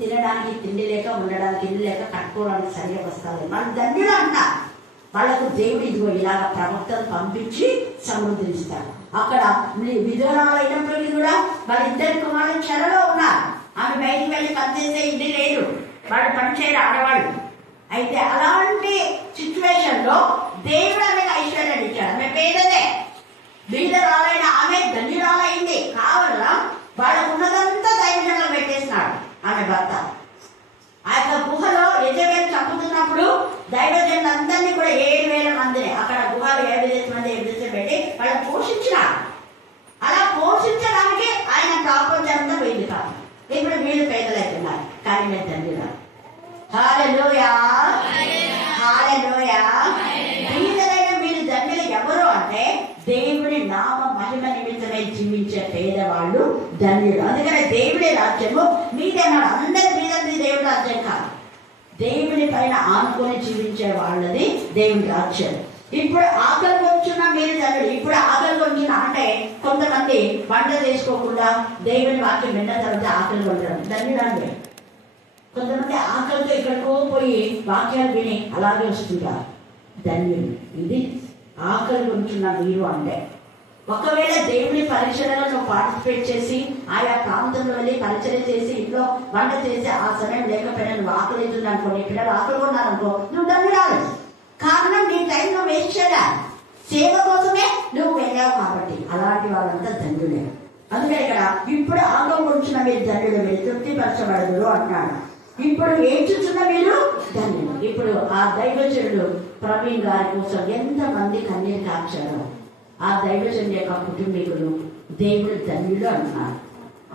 తినడానికి తిండి లేక, ఉండడానికి ఇల్లు లేక, కట్టుకోవడానికి సరిగా వస్తారు వాళ్ళు ధన్యులు అంటారు. వాళ్ళకు దేవుడు ఇదిగో ఇలాగ ప్రవక్తలు పంపించి సమృద్ధిస్తారు. అక్కడ విధురాలు అయినప్పటికీ కూడా వాళ్ళిద్దరి కుమారులు చెరలో ఉన్నారు. ఆమె బయటికి వెళ్ళి పనిచేసే ఇల్లు లేదు, వాళ్ళు పనిచేయరు ఆడవాళ్ళు. అయితే అలాంటి సిచ్యువేషన్ లో దేవుడు ఆమెకు ఐశ్వర్యాన్ని ఇచ్చాడు. ఆమె పేదదే, బీదరాలైన ఆమె ధన్యురాలైంది. కావాలా వాళ్ళకు ఉన్నదంతా దైవజనంలో పెట్టేసినాడు ఆమె భర్త. ఆ యొక్క గుహలో యెజబెలు చంపుతున్నప్పుడు దైవజనులందరినీ కూడా 7,000 మందిని అక్కడ గుహలో 7,000 మంది పెట్టి వాళ్ళని పోషించినాడు. అలా పోషించడానికి ఆయన ప్రాపంచంతో పోయింది కాదు. ఇప్పుడు వీళ్ళు పేదలైతున్నారు, కానీ నేను తండ్రిరాలు. హల్లెలూయా, హల్లెలూయా. బీదలైన మీరు ధన్యులు ఎవరు అంటే దేవుడి నామ మహిమ నిమిత్తమై జీవించే పేదవాళ్ళు ధన్యులు. అందుకనే దేవుడి రాజ్యము మీదేనాడు. అందరి మీదది దేవుడి రాజ్యం కాదు, దేవుని పైన ఆనుకొని జీవించే వాళ్ళది దేవుడి రాజ్యం. ఇప్పుడు ఆకలి కొంచున్న మీరు ధన్యులు. ఇప్పుడు ఆకలి కొంచున్న అంటే కొంతమంది వంట చేసుకోకుండా దేవుని వాక్యం విన్న తర్వాత ఆకలి కొంటారు, ధన్యుడు. కొంతమంది ఆకలితో ఎక్కడికో పోయి వాక్యాలు విని అలాగే వస్తుంటారు, ధన్యులు. ఇది ఆకలి కొంచున్న మీరు అంటే. ఒకవేళ దేవుని పరిచర్యలో నువ్వు పార్టిసిపేట్ చేసి ఆయా ప్రాంతంలో వెళ్ళి పరిచయం చేసి ఇంట్లో వంట చేసి ఆ సమయం లేకపోయినా నువ్వు ఆకలి అనుకో, నీ పిల్లలు ఆకలి కొన్నారనుకో, నువ్వు ధన్యురాలు. కారణం నీ టైం నువ్వు వేస్ట్ చేయడా, సేవ కోసమే నువ్వు వెళ్ళావు కాబట్టి. అలాంటి వాళ్ళంతా ధన్యులే. అందుకని ఇక్కడ ఇప్పుడు ఆకలి కొంచున్న మీరు ధన్యులు, మీరు తృప్తిపరచబడదురు అంటున్నాడు. ఇప్పుడు ఏడ్చుచున్న మీరు ధన్యులు. ఇప్పుడు ఆ దైవజనుడు ప్రవీణ్ గారి కోసం ఎంతమంది కన్నీరు కార్చారో ఆ దైవజనుడి యొక్క కుటుంబీకులు దేవుడు ధన్యులు అంటున్నారు.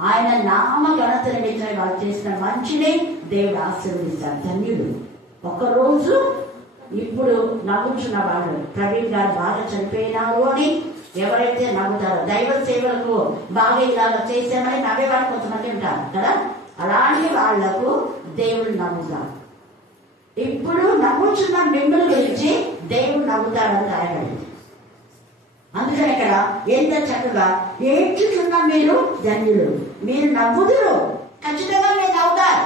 ఆయన నామ ఘనత నిమిత్తమై వాళ్ళు చేసిన మంచిని దేవుడు ఆశీర్వదిస్తారు, ధన్యులు. ఒకరోజు ఇప్పుడు నవ్వుచున్న వాళ్ళు ప్రవీణ్ గారు బాగా చనిపోయినారు అని ఎవరైతే నవ్వుతారో, దైవ సేవలకు బాగా ఇలాగా చేసామని నవ్వేవాళ్ళు కొంతమంది ఉంటారు కదా, అలాంటి వాళ్లకు దేవుడు నవ్వుతాడు. ఇప్పుడు నవ్వుచున్న మిమ్మల్ని గురించి దేవుడు నవ్వుతాడని రాయబడింది. అందుకని ఇక్కడ ఎంత చక్కగా ఏడ్చుచున్న మీరు ధన్యులు, మీరు నవ్వుదురు, ఖచ్చితంగా మీరు నవ్వుతారు.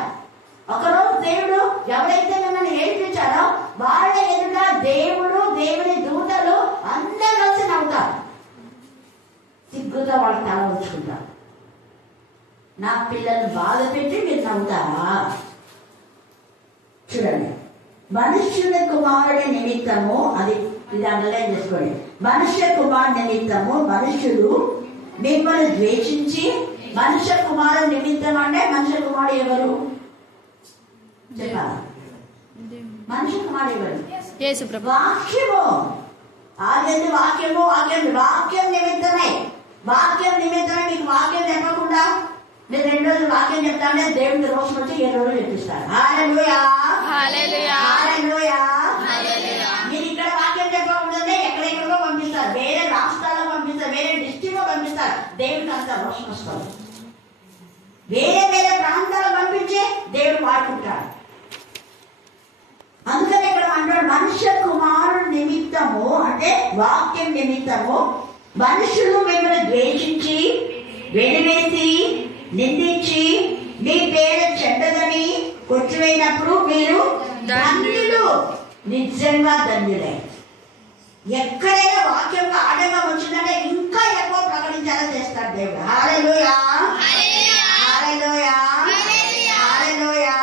ఒకరోజు దేవుడు ఎవరైతే మిమ్మల్ని ఏడ్పించారో వాళ్ళ ఎదుట దేవుడు, దేవుని దూతలు అందరూ కలిసి నవ్వుతారు. సిగ్గుతో వాళ్ళు తల ఉంచుకుంటారు. నా పిల్లల్ని బాధ పెట్టి మీరు నవ్వుతారా? చూడండి, మనుష్యుల కుమారుడి నిమిత్తము, అది ఇది అండర్లైన్ చేసుకోండి. మనుష్య కుమారుడి నిమిత్తము మనుషులు మిమ్మల్ని ద్వేషించి, మనుష్య కుమారుడు నిమిత్తం అంటే మనుష్య కుమారుడు ఎవరు చెప్పాలి? మనుష్య కుమారుడు ఎవరు? వాక్యము. ఆది వాక్యము, వాక్యం నిమిత్తమే. వాక్యం నిమిత్తమే. మీకు వాక్యం చెప్పకుండా మీరు 2 రోజులు వాక్యం చెప్తానే దేవుడి రోజు వచ్చి 7 రోజులు చెప్పిస్తారు. హల్లెలూయా, హల్లెలూయా, హల్లెలూయా. మీరు ఇక్కడ వాక్యం చెప్పకుండానే ఎక్కడెక్కడో పంపిస్తారు, వేరే రాష్ట్రాలకు పంపిస్తారు, వేరే డిస్ట్రిక్ట్ లో పంపిస్తారు. దేవుడికి అంత రోషం వస్తుంది. వేరే వేరే ప్రాంతాలకు పంపించే దేవుడు వాడుకుంటాడు. అందుకని ఇక్కడ అంటాడు మనుష్య కుమారుడు నిమిత్తము అంటే వాక్యం నిమిత్తము మనుషులు మిమ్మల్ని ద్వేషించి, వెలివేసి, నిందించి, మీ పేరు చెడ్డదని కొట్టివేసినప్పుడు మీరు ధన్యులు, నిజంగా ధన్యులే. ఎక్కడైనా వాక్యంగా ఆటంకం వచ్చిందంటే ఇంకా ఎక్కువ ప్రకటించాలని చేస్తాడు దేవుడు. హల్లెలూయా, హల్లెలూయా, హల్లెలూయా.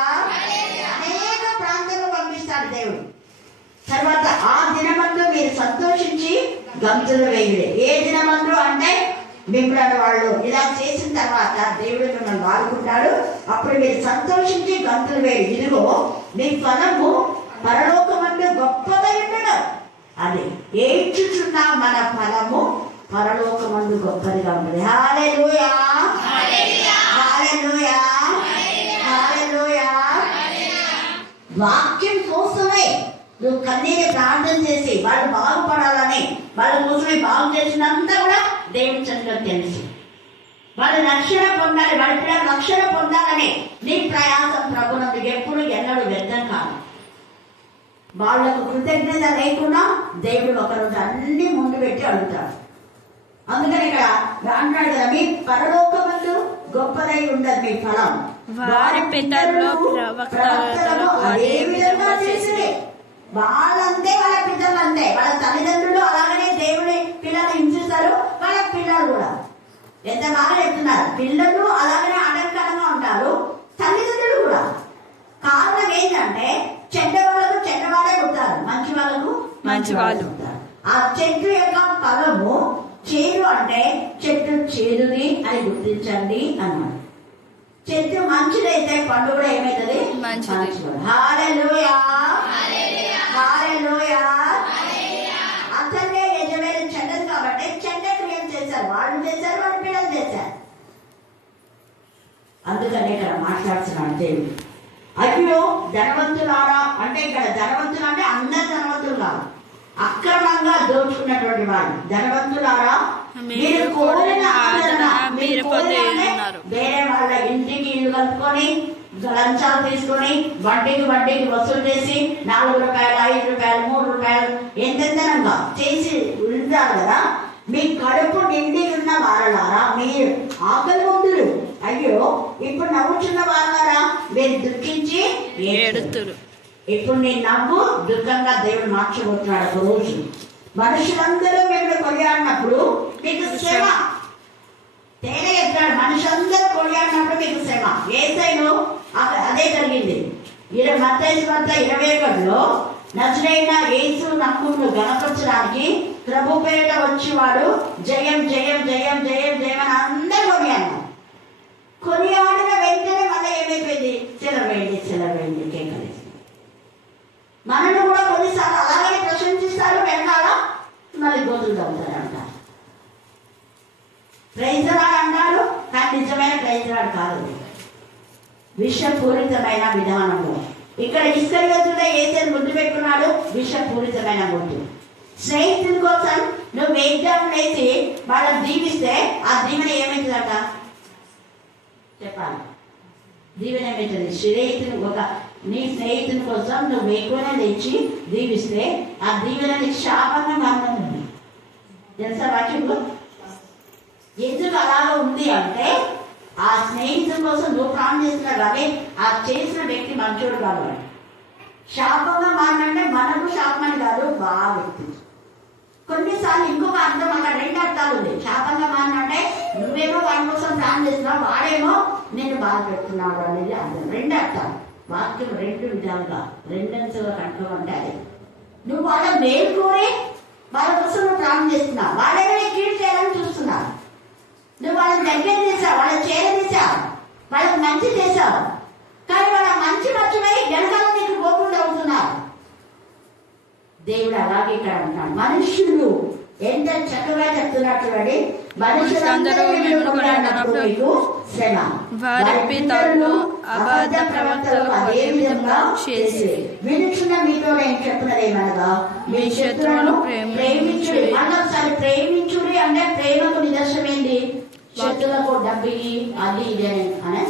అనేక ప్రాంతాలకు పంపిస్తాడు దేవుడు. తర్వాత ఆ దినమందు మీరు సంతోషించి గంతులు వేయుడే. ఏ దినమందు అంటే మిమ్మల్ని వాళ్ళు ఇలా చేసిన తర్వాత దేవుడు మిమ్మల్ని వాడుకుంటాడు. అప్పుడు మీరు సంతోషించి గంతులు వేయుడు. ఇదిగో మీ ఫలము పరలోకమందు గొప్పగా ఉండడు. అది ఏడ్చుచున్న మన ఫలము పరలోకమందు గొప్పదిగా ఉంటుంది. హల్లెలూయా, హల్లెలూయా, హల్లెలూయా. వాక్యం కోసమే నువ్వు కన్నీరు ప్రార్థన చేసి వాళ్ళు బాగుపడాలని వాళ్ళ కోసమే బాగు చేసినంతా కూడా దేవుని సంగతి తెలుసు. వాళ్ళు రక్షణ పొందాలి, వాళ్ళ పిల్లలు రక్షణ పొందాలని నీ ప్రయాసం ప్రభునందుకు ఎప్పుడు ఎన్నడూ వ్యర్థం కాదు. వాళ్లకు కృతజ్ఞత లేకుండా దేవుడు ఒకరోజు అన్ని ముందు పెట్టి అడుగుతాడు. అందుకని ఇక్కడ అంటున్నాడు కదా, మీ పరలోకమందు గొప్పదై ఉండదు మీ ఫలం, వారి పితరులు ప్రవక్తలు అదే విధంగా చేసిరే. వాళ్ళంతే, వాళ్ళ పిల్లలు అంతే, వాళ్ళ తల్లిదండ్రులు అలాగనే దేవుని పిల్లలు హింసిస్తారు, వాళ్ళ పిల్లలు కూడా. ఎంత బాగా చెప్తున్నారు, పిల్లలు అలాగనే ఆటంకంగా ఉంటారు, తల్లిదండ్రులు కూడా. కారణం ఏంటంటే చెడ్డ వాళ్ళకు చెడ్డవాళ్ళే పుట్టారు, మంచి వాళ్ళకు మంచి వాళ్ళు పుట్టారు. ఆ చెట్టు యొక్క ఫలము చేదు అంటే చెట్టు చేదుది అని గుర్తించండి అన్నాడు. చెట్టు మంచిదైతే పండు కూడా ఏమైతుంది, మంచిది. హల్లెలూయా, హల్లెలూయా. అతనే యజమాని చెడ్డది కాబట్టి చెడ్డ క్రియలు చేశారు, వాళ్ళు చేశారు, వాళ్ళ పిల్లలు చేశారు. అందుకని ఇక్కడ మాట్లాడుతున్నాడు దేవుడు. అయ్యో ధనవంతులారా అంటే ఇక్కడ ధనవంతులు అంటే అందరు ధనవంతులు కాదు, అక్రమంగా దోచుకున్నటువంటి వాడు. ధనవంతులారా మీరు కోరిన ఆదరణ మీరు పొందుతున్నారు. వేరే వాళ్ళ ఇంటికి ఇల్లు కలుపుకొని లంచాలు తీసుకొని వడ్డీకి వసూలు చేసి 4 రూపాయలు 5 రూపాయలు 3 రూపాయలు ఎంతెంతనంగా చేసి ఉంటారు కదా. మీ కడుపు నిండి ఉన్న వారలారా మీరు ఆకలి మందులు. అయ్యో ఇప్పుడు నవ్వుచున్న వారలారా మీరు దుఃఖించి ఏడుతురు. ఇప్పుడు నీ నవ్వు దుఃఖంగా దేవుడు మార్చబోతున్నాడు. ఒక రోజు మనుషులందరూ మిమ్మల్ని కొనియాడినప్పుడు మీకు శ్రమ. తేనే చెప్తాడు, మనుషులందరూ కొనియాడినప్పుడు మీకు శ్రమ. యేసయ్యను అదే జరిగింది. మత్తయి 21లో నజరేయుడైన యేసు నామమును గణపరచడానికి ప్రభు పేరిట వచ్చేవాడు జయం జయం జయం జయం జయం అని అందరూ కొనియాడినారు. కొనియాడిన వెంటనే మళ్ళీ ఏమైపోయింది, సెలవేయండి కేకలేసి. మనల్ని కూడా కొన్నిసార్లు అలాగే ప్రశంసిస్తారు, వెనకాల మళ్ళీ గోతులు తగ్గుతారు అంటారు. ప్రైజరాడు అంటారు, కానీ నిజమైన ప్రైజరాడు కాదు, విషపూరితమైన విధానంలో. ఇక్కడ ఇస్కరియోతుడే యేసుని ముద్దు పెట్టుకున్నాడు, విషపూరితమైన ముద్దు. స్నేహితుల కోసం నువ్వు ఎగ్జామ్ వేసి వాళ్ళని దీవిస్తే ఆ దీవెన ఏమవుతుందట చెప్పాలి. దీవెన ఏమవుతుంది, నీ స్నేహితుని కోసం నువ్వు ఎక్కువనే తెచ్చి దీవిస్తే ఆ దీవెన నీకు శాపంగా మారుతుంది. తెలుసా వాక్యంలో ఎందుకు అలాగ ఉంది అంటే, ఆ స్నేహితుల కోసం నువ్వు ప్రాణం చేస్తున్నావు కానీ ఆ చేసిన వ్యక్తి మంచోడు కాబట్టి. శాపంగా మారినంటే మనకు శాపమని కాదు, బాగా వ్యక్తి. కొన్నిసార్లు ఇంకొక అర్థం, అక్కడ 2 అర్థాలు ఉంది. శాపంగా మారినంటే నువ్వేమో వాడి కోసం ప్రాణం చేస్తున్నావు, వాడేమో నేను బాధ పెడుతున్నాడు అనేది అర్థం. 2 అర్థాలు. వాక్యం 2 విధాలుగా 2 అంశాలుగా కంట్రోల్ అంటే అది. నువ్వు వాళ్ళ మేలు కోరి వాళ్ళ కోసం నువ్వు ప్రాణం చేస్తున్నావు, వాళ్ళేమో కీడు చేయాలని చూస్తున్నావు. నువ్వు వాళ్ళని దగ్గర చేసావు, వాళ్ళని చేరదీసావు, వాళ్ళకి మంచి చేసావు, కానీ వాళ్ళ మంచి మర్చిపోయి వెనకాల నీకు పోకుండా అవుతున్నారు. దేవుడు అలాగే ఇక్కడ అంటున్నాడు. మనుషులు ఎంత చక్కగా చెప్తున్నట్టు మనుషులందరూ మీకు శ్రమ, వారి పితరులు అబద్ధ ప్రవక్తలకు అదే విధంగా చేసి వినుచున్న మీతో నేను చెప్పినదేమనగా మీ శత్రువులను ప్రేమించుడి. మళ్ళొకసారి ప్రేమించుడి అంటే ప్రేమకు నిదర్శనం ఏంటి, శత్రువులకు డబ్బి అది ఇది అని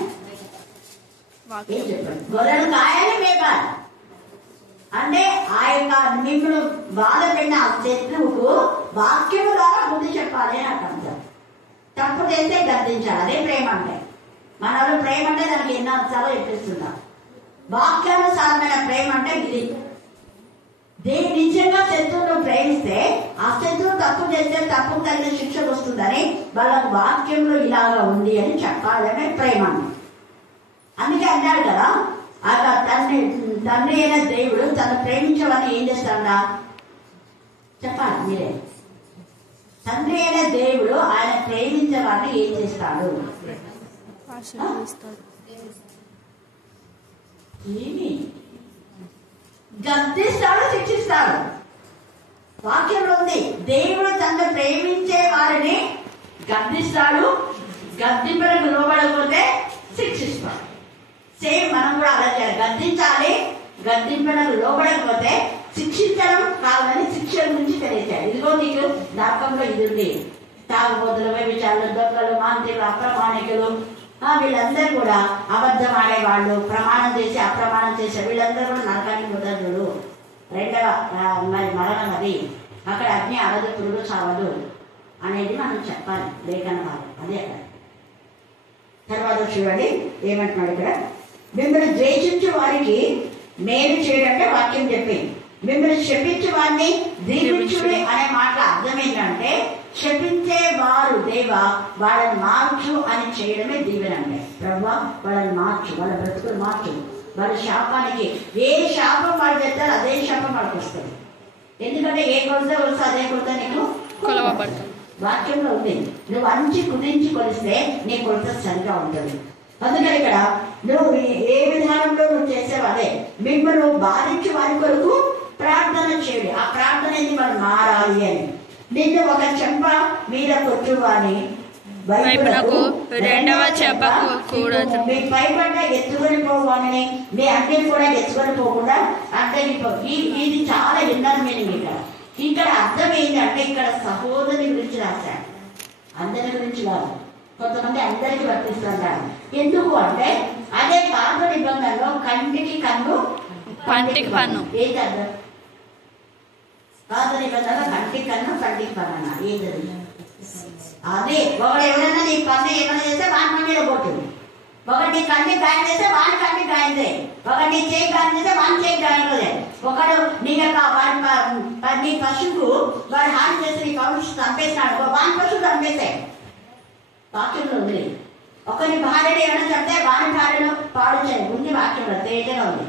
ఏం చెప్పండి. గొర్రెలు కాయాలి మేపాలి అంటే ఆ యొక్క మిమ్మల్ని బాధ పెట్టిన ఆ శత్రువుకు వాక్యము ద్వారా బుద్ధి చెప్పాలి అని అంటారు. తప్పు చేస్తే గద్దించాలి, అదే ప్రేమ అంటే. మనలో ప్రేమ అంటే దానికి ఎన్నో అంశాలు చెప్పిస్తున్నా. వాక్యానుసారమైన ప్రేమ అంటే ఇది. దేని నిజంగా శత్రువును ప్రేమిస్తే ఆ శత్రువు తప్పు చేస్తే తప్పు తగిన శిక్ష వస్తుందని వాళ్ళకు వాక్యంలో ఇలాగా ఉంది అని చెప్పాలనే ప్రేమ. అందుకే అన్నాడు కదా, అలా తండ్రి అయిన దేవుడు తను ప్రేమించమని ఏం చేస్తాడా చెప్పాలి మీరే. తండ్రి అయిన దేవుడు ఆయన ప్రేమించవాడిని ఏం చేస్తాడు, ఏమి గద్దిస్తాడు, శిక్షిస్తాడు. వాక్యంలో ఉంది, దేవుడు తను ప్రేమించే వారిని గద్దిస్తాడు, గద్దింపులకు లోబడకపోతే శిక్షిస్తాడు. సేమ్ మనం కూడా అలా చేయాలి, గద్దించాలి, గద్దింపులకు లోబడకపోతే శిక్షించడం కావాలని శిక్షణ గురించి తెలియజేయాలి. ఇదిగో నీకు ఇది ఉంది. తాగుబోతులు, వ్యభిచారులు, దొంగలు, మాంత్రికులు, అప్రమాణికులు, వీళ్ళందరూ కూడా అబద్ధం ఆడేవాళ్ళు, ప్రమాణం చేసి అప్రమాణం చేసే వీళ్ళందరూ కూడా నరకానికి ముద్దుడు. రెండవ మరి మరణం అది. అక్కడ అగ్ని ఆడదు, పురుగు చావదు అనేది మనం చెప్పాలి లేఖన వారు. అదే అక్కడ తర్వాత చూడండి ఏమంటున్నాడు ఇక్కడ, మిమ్మల్ని ద్వేషించే వారికి మేలు చేయడంటే వాక్యం చెప్పింది. మిమ్మల్ని శపించే వారిని దీవించుడి అనే మాట అర్థం ఏంటంటే, శపించే వారు దేవా వాళ్ళని మార్చు అని చేయడమే దీవెన. అంటే ప్రభువా వాళ్ళని మార్చు, వాళ్ళ బ్రతుకులు మార్చు, వాళ్ళ శాపానికి ఏ శాపం వాళ్ళు చేస్తారు అదే శాపం వాళ్ళకి వస్తుంది. ఎందుకంటే ఏ కొలత వస్తే అదే కొలత నీకు కొలవబడుతుంది. వాక్యంలో ఉంది. నువ్వు అంచి కుదించి కొలిస్తే నీ కొలత సరిగా ఉంటుంది. అందుకని ఇక్కడ నువ్వు ఏ విధానంలో నువ్వు చేసేవు అదే. మిమ్మల్ని బాధించి వారి కొరకు ప్రార్థన చేయండి. ఆ ప్రార్థన ఏంటి, మనం మారాలి అని. నిన్ను ఒక చెంప మీద కొట్టువాని వైపునకు రెండవ చెంపకు కూడా మీ పైపడ్డ ఎత్తుకొని పోవాలని మీ అన్ని కూడా ఎత్తుకొని పోకుండా అంటే ఇది చాలా ఇన్నర్ మీనింగ్. ఇక్కడ అర్థం ఏంటంటే, ఇక్కడ సహోదరి గురించి రాశాడు, అందరి గురించి కాదు. కొంతమంది అందరికి వర్తిస్తుంటారు. ఎందుకు అంటే అదే పాత నిబంధనలో కంటికి కన్ను పంటికి పన్ను. ఏంటి అర్థం? పాత నిబంధనలో కంటికి కన్ను పంటికి పన్ను ఏంటది? అదే ఒకడు ఎవరైనా నీ పన్ను ఏమైనా చేస్తే వాడి పన్ను మీద కొట్టింది, ఒకటి నీ కంటి గాయం చేస్తే వాడి కంటి గాయం చేయి, ఒకటి నీ చేయి గాయం చేస్తే వాడి చేయి గాయం చేయి. ఒకడు నీ యొక్క నీ పశువుకు వాడు హాని చేసి నీ పశువు చంపేసినాడు, వాడి పశువు చంపేసాయి. వాక్యంలో ఉంది. ఒకరి భార్యను ఏమైనా చెప్తే వాడి భార్యను పాడు చేయండి ఉంది వాక్యంలో, తేజగా ఉంది.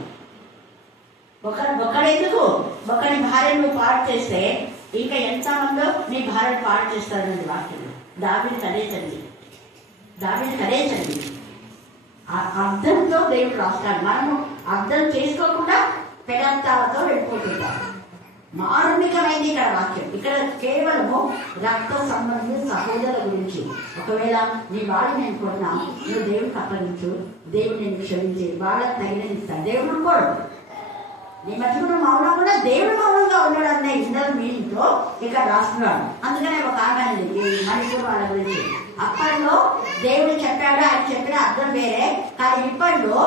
ఒకడెందుకు ఒకరి భార్యను పాడు చేస్తే ఇంకా ఎంతమందో నీ భార్యను పాడు చేస్తారనేది వాక్యంలో. దావీదుకి అదే చదివి, దావీదుకి అదే చదివి అర్థంతో దేవుడు రాస్తాడు. మనము అర్థం చేసుకోకుండా పెడార్థాలతో వెళ్ళిపోతుంటాం. మారుణికమైంది ఇక్కడ వాక్యం. ఇక్కడ కేవలము రక్త సంబంధిత సహోదరుల గురించి. ఒకవేళ నీ వాడిని నేను కొన్నా, నువ్వు దేవుడికి అప్పగించు, దేవుడు నేను క్షమించి వాళ్ళకి తగినది ఇస్తాను. దేవుడు కోడు నీ మధ్యలో మౌనం కూడా దేవుడు మౌనంగా ఉన్నాడు అనే ఇన్నర్ మీనింగ్తో ఇక్కడ రాస్తున్నాడు. అందుకనే ఒక ఆమె మనుషులు వాళ్ళ గురించి అప్పట్లో దేవుడు చెప్పాడు, ఆయన చెప్పిన అర్థం వేరే. కానీ ఇప్పట్లో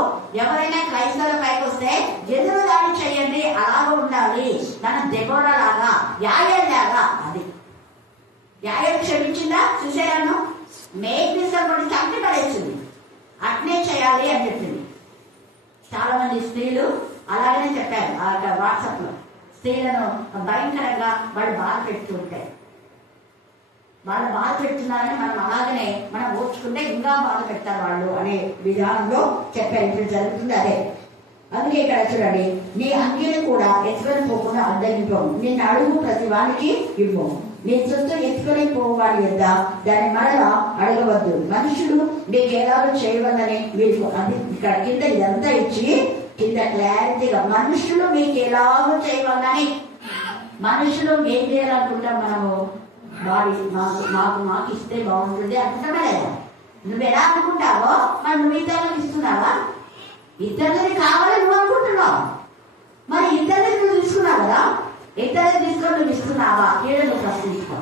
ఎవరైనా క్రైస్తవుల పైకి వస్తే ఎదురు దాడి చేయండి, అలాగ ఉండాలి. మనం దెబోరా లాగా, యాయేలు లాగా. అది యాయేలు క్షమించిందా చూసేయాలను మేక్ తీసుకొని చంపి పడేసింది, అట్నే చేయాలి అని చెప్పింది. చాలా మంది స్త్రీలు అలాగనే చెప్పారు. వాట్సాప్ లో స్త్రీలను భయంకరంగా వాళ్ళు బాధ పెడుతుంటారు. వాళ్ళు బాధ పెడుతున్నారని మనం అలాగనే మనం ఓర్చుకుంటే ఇంకా బాధ పెడతారు వాళ్ళు అనే విధానంలో చెప్పారు. ఇప్పుడు జరుగుతుంది అదే. అందుకే ఇక్కడ చూడండి, నీ అంగీని కూడా ఎత్తుకొని పోకుండా అద్దగిపోవు, నిన్ను అడుగు ప్రతి వానికి ఇవ్వము, నీ సొత్తు ఎత్తుకొని పోవాలి ఎంత దాన్ని మరలా అడగవద్దు. మనుషులు మీకు ఎలాగో చేయవద్దని మీకు అది ఇక్కడ కింద ఇదంతా ఇచ్చి కింద క్లారిటీగా మనుషులు మీకు ఎలాగో చేయవద్దని. మనుషులు ఏం చేయాలనుకుంటాం మనము, వాడి మాకు ఇస్తే బాగుంటుంది అనుకుంటామా లేదా? నువ్వు ఎలా అనుకుంటావో మరి నువ్వు ఇతరులకు ఇస్తున్నావా? ఇతరులని కావాలని నువ్వు అనుకుంటున్నావు, మరి ఇతరులకు నువ్వు తీసుకున్నావు కదా, ఇతరులకు తీసుకొని నువ్వు ఇస్తున్నావా? ఏదో ప్రశ్నించుకో.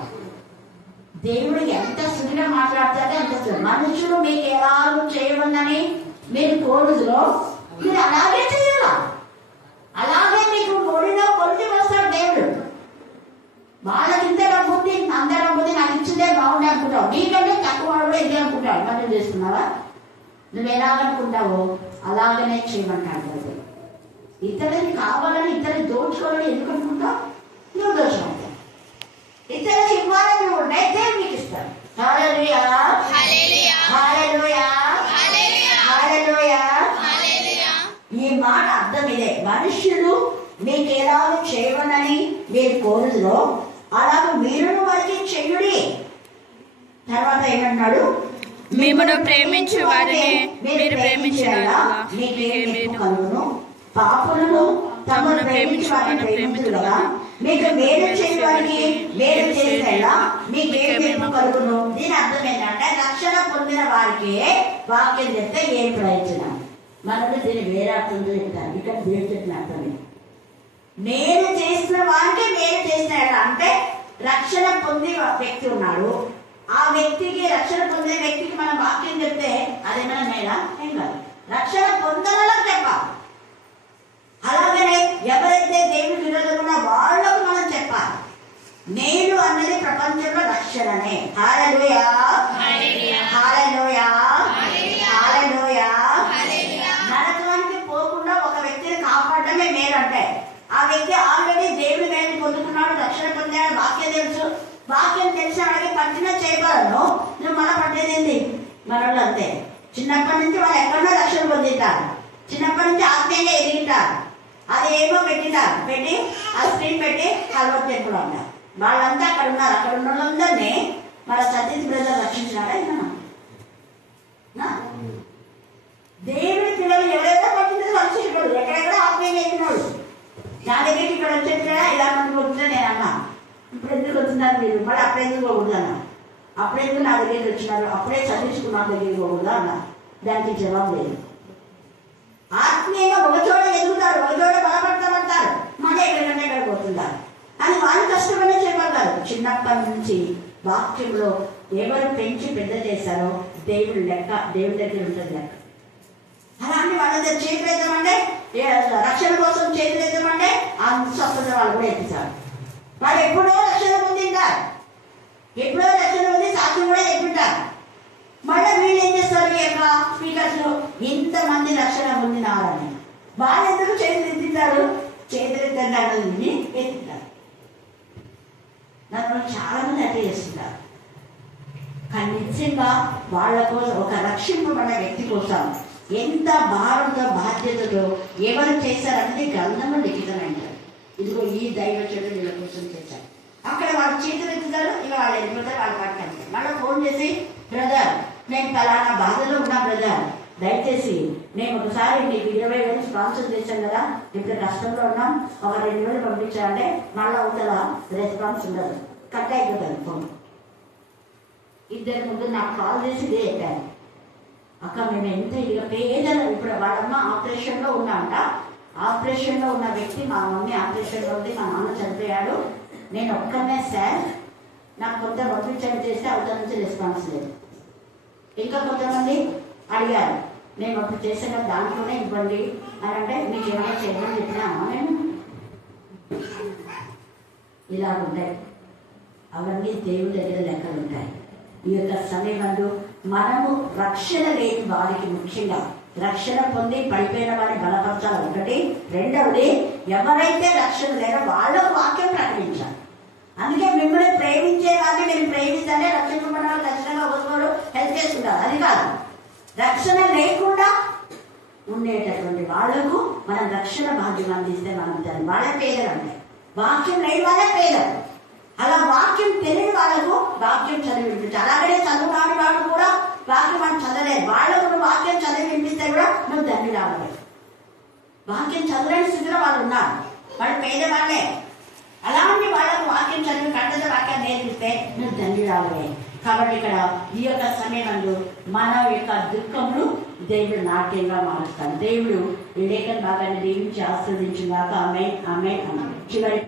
దేవుడు ఎంత సుడిగా మాట్లాడతాడే అంత సుడి. మనుషులు మీకు ఎలాగో చేయవద్దని మీరు కోరుదులో మీరు అలాగే చేయాలా, అలాగే మీకు కోరిలో కొలిచి వస్తాడు దేవుడు. వాళ్ళకి ఇంత డబ్బు ఉంది, అంత డబ్బు ఉంది, నాకు ఇచ్చిందే బాగుంది అనుకుంటావు. నీకంటే తక్కువ వాడు కూడా ఇదే అనుకుంటావు. మరి చేస్తున్నావా? నువ్వు ఎలాగనుకుంటావో అలాగనే చేయమంటాడు. ఇతరులని కావాలని ఇతరులు దోచుకోవాలని ఎందుకు అనుకుంటావు? నువ్వు దోషం అవుతావు. ఇతరులకు ఇవ్వాలని నువ్వు అయితే మీకు ఇస్తాను. హల్లెలూయా, హల్లెలూయా, హల్లెలూయా. ఈ మాట అర్థం ఇదే, మనుషులు మీకు ఎలాగో చేయవనని మీరు కోరుదులో అలాగ మీరును వారికి చెయ్యుడి. తర్వాత ఏమన్నాడు, మిమ్మల్ని ప్రేమించే వారిని మీరు ప్రేమించిన కలుగును, పాపులను తమను ప్రేమించే వారిని ప్రేమించు కదా, మీకు మేలు చేసే వారికి మేలు చేసేలా మీకేమేమో కలుగును. దీని అర్థం ఏంటంటే, రక్షణ పొందిన వారికి వాక్యం చెప్తే ఏం ప్రయోజనం? మనకు దీన్ని వేరే అర్థంతో చెప్తాను. ఇక్కడ దేవుడు చెప్పిన అర్థమే, మేలు చేసిన వారికి మేలు చేసిన అంటే రక్షణ పొందే వ్యక్తి ఉన్నాడు. ఆ వ్యక్తికి, రక్షణ పొందే వ్యక్తికి మనం వాక్యం చెప్తే అదేమైనా మేలా? ఏం కాదు. రక్షణ పొందాలో చెప్పాలి. అలాగనే ఎవరైతే దేవుడి విరోధంగా వాళ్ళకు మనం చెప్పాలి. మేలు అన్నది ప్రపంచంలో రక్షణనే. హల్లెలూయా, హల్లెలూయా, హల్లెలూయా. నరకానికి పోకుండా ఒక వ్యక్తిని కాపాడమే మేలు. అంటే ఆ వ్యక్తి ఆల్రెడీ దేవుడి మేలు పొందుకున్నాడు, రక్షణ పొందాడు, వాక్యం తెలుసు. వాక్యం తెలిసిన వాడికి పట్టిన చేయగలను. నువ్వు మన పట్టేదేంటి? మనోళ్ళు అంతే. చిన్నప్పటి నుంచి వాళ్ళు ఎక్కడో రక్షణ పొందింటారు, చిన్నప్పటి నుంచి ఆత్మీయంగా ఎదిగింటారు. అది ఏమో పెట్టింటారు, పెట్టి ఆ స్క్రీన్ పెట్టి కలవరు చెప్పుడు అన్నారు. వాళ్ళంతా అక్కడ ఉన్నారు. అక్కడ ఉన్న వాళ్ళందరినీ మన సతీష్ బ్రదర్ రక్షించినారా? దేవుడి పిల్లలు ఎవరైతే పట్టిందో రక్షించకూడదు. ఎక్కడెక్కడ ఆత్మీయంగా ఎదిగినాడు. నా దగ్గరికి ఇక్కడ వచ్చేట్టుగా ఇలా మంది వస్తుంటే నేను అన్నా, ఇప్పుడు ఎందుకు వచ్చినారు మీరు? మళ్ళీ అప్పుడు ఎందుకు పోకూడదు అన్నా. అప్పుడెందుకు నా దగ్గరికి వచ్చినారు? అప్పుడే చదివించుకున్న దగ్గరికి పోకూడదు అన్నా. దానికి జవాబు లేదు. ఆత్మీయంగా ఒకచోట ఎదుగుతారు, ఒకచోట బలపడతారు, మళ్ళీ ఎక్కడికంటే ఎక్కడ పోతుంటారు అని వాళ్ళు కష్టపడే చేయగలుగుతారు. చిన్నప్పటి నుంచి వాక్యంలో ఎవరు పెంచి పెద్ద చేశారో దేవుడి లెక్క దేవుడి దగ్గర ఉంటుంది లెక్క. అలాంటి వాళ్ళ చేతులెత్తమంటే, రక్షణ కోసం చేతులెత్తమంటే అంత స్వస్థత వాళ్ళు కూడా ఎత్తుతారు. వాళ్ళు ఎప్పుడో రక్షణ పొందింటారు, ఎప్పుడో రక్షణ పొంది సాక్షి కూడా చెప్పింటారు. మళ్ళీ వీళ్ళు ఏం చేస్తారు? ఈ యొక్క స్పీకర్స్ ఇంతమంది రక్షణ పొందినారని వాళ్ళు ఎందుకు చేతులు ఎత్తింటారు? చేతులు ఎత్తండి ఎత్తుతారు. దానివల్ల చాలా మంది అట్లా చేస్తుంటారు. కానీ నిజంగా వాళ్ళ కోసం, ఒక రక్షింపబడిన వ్యక్తి కోసం ఎంత భారంతో బాధ్యతతో ఎవరు చేశారనేది గ్రంథంలో లిఖితమైంటారు. ఇదిగో ఈ దైవచనుడు వీళ్ళ కోసం చేశారు. అక్కడ వాళ్ళు చేతులు ఎత్తుతారు, ఇక వాళ్ళు వెళ్ళిపోతారు. వాళ్ళ పాటికి అంటారు. మళ్ళీ ఫోన్ చేసి, బ్రదర్ నేను ఫలానా బాధలో ఉన్నా బ్రదర్, దయచేసి నేను ఒకసారి నీకు 20,000 స్పాన్సర్ చేశాను కదా, ఇప్పుడు కష్టంలో ఉన్నాం, ఒక 2,000 పంపించాలంటే మళ్ళీ అవుతుందా? రెస్పాన్స్ ఉండదు, కట్ అయిపోతుంది ఫోన్. ఇద్దరు ముందు నాకు కాల్ చేసి ఇదే చెప్పాను, అక్క మేము ఎంత ఇక పేదలు. ఇప్పుడు వాళ్ళమ్మ ఆపరేషన్లో ఉన్నామంట. ఆపరేషన్లో ఉన్న వ్యక్తి, మా మమ్మీ ఆపరేషన్లో ఉంది, మా నాన్న చనిపోయాడు, నేను ఒక్కనే సార్, నాకు కొంత పంపించండి చేస్తే అవతల నుంచి రెస్పాన్స్ లేదు. ఇంకా కొంతమంది అడిగారు, నేను అప్పుడు చేసిన దాంట్లోనే ఇవ్వండి అని. అంటే మీకు ఏమైనా చేయమని చెప్పినామా? నేను ఇలా ఉంటాయి. అవన్నీ దేవుడి దగ్గర లెక్కలు ఉంటాయి. ఈ యొక్క సమయంలో మనము రక్షణ లేని వారికి, ముఖ్యంగా రక్షణ పొంది పడిపోయిన వారిని బలపరచాలి ఒకటి. రెండవది, ఎవరైతే రక్షణ లేరో వాళ్ళకు వాక్యం ప్రకటించాలి. అందుకే మిమ్మల్ని ప్రేమించే వారిని నేను ప్రేమిస్తానే, రక్షించబడిన వాళ్ళు ఖచ్చితంగా ఒకరు హెల్ప్ చేస్తుంటారు. అది కాదు, రక్షణ లేకుండా ఉండేటటువంటి వాళ్లకు మనం రక్షణ భాగ్యం అందిస్తే మనం దాన్ని వాళ్ళే పేదలు. అంటే వాక్యం లేని వాళ్ళే పేదలు. అలా వాక్యం తెలియని వాళ్ళకు వాక్యం చదివి వినిపించాలి. అలాగే చదువు రాని వాళ్ళు కూడా వాక్యం మనం చదవలేదు, వాళ్ళకు నువ్వు వాక్యం చదివి వినిపిస్తే కూడా నువ్వు దండి రావాలి. వాక్యం చదవలేని స్థితిలో వాళ్ళు ఉన్నారు, వాళ్ళు పేదవాళ్ళే. అలాంటి వాళ్ళకు వాక్యం చదివి కంటత వాక్యాన్ని నేర్పిస్తే నువ్వు దండి రావాలి. కాబట్టి ఇక్కడ ఈ యొక్క సమయంలో మన యొక్క దుఃఖములు దేవుడు నాట్యంగా మారుస్తాడు. దేవుడు ఈ లేఖన భాగాన్ని దీవించి ఆస్వాదించుగాక. ఆమేన్, ఆమేన్. చివరి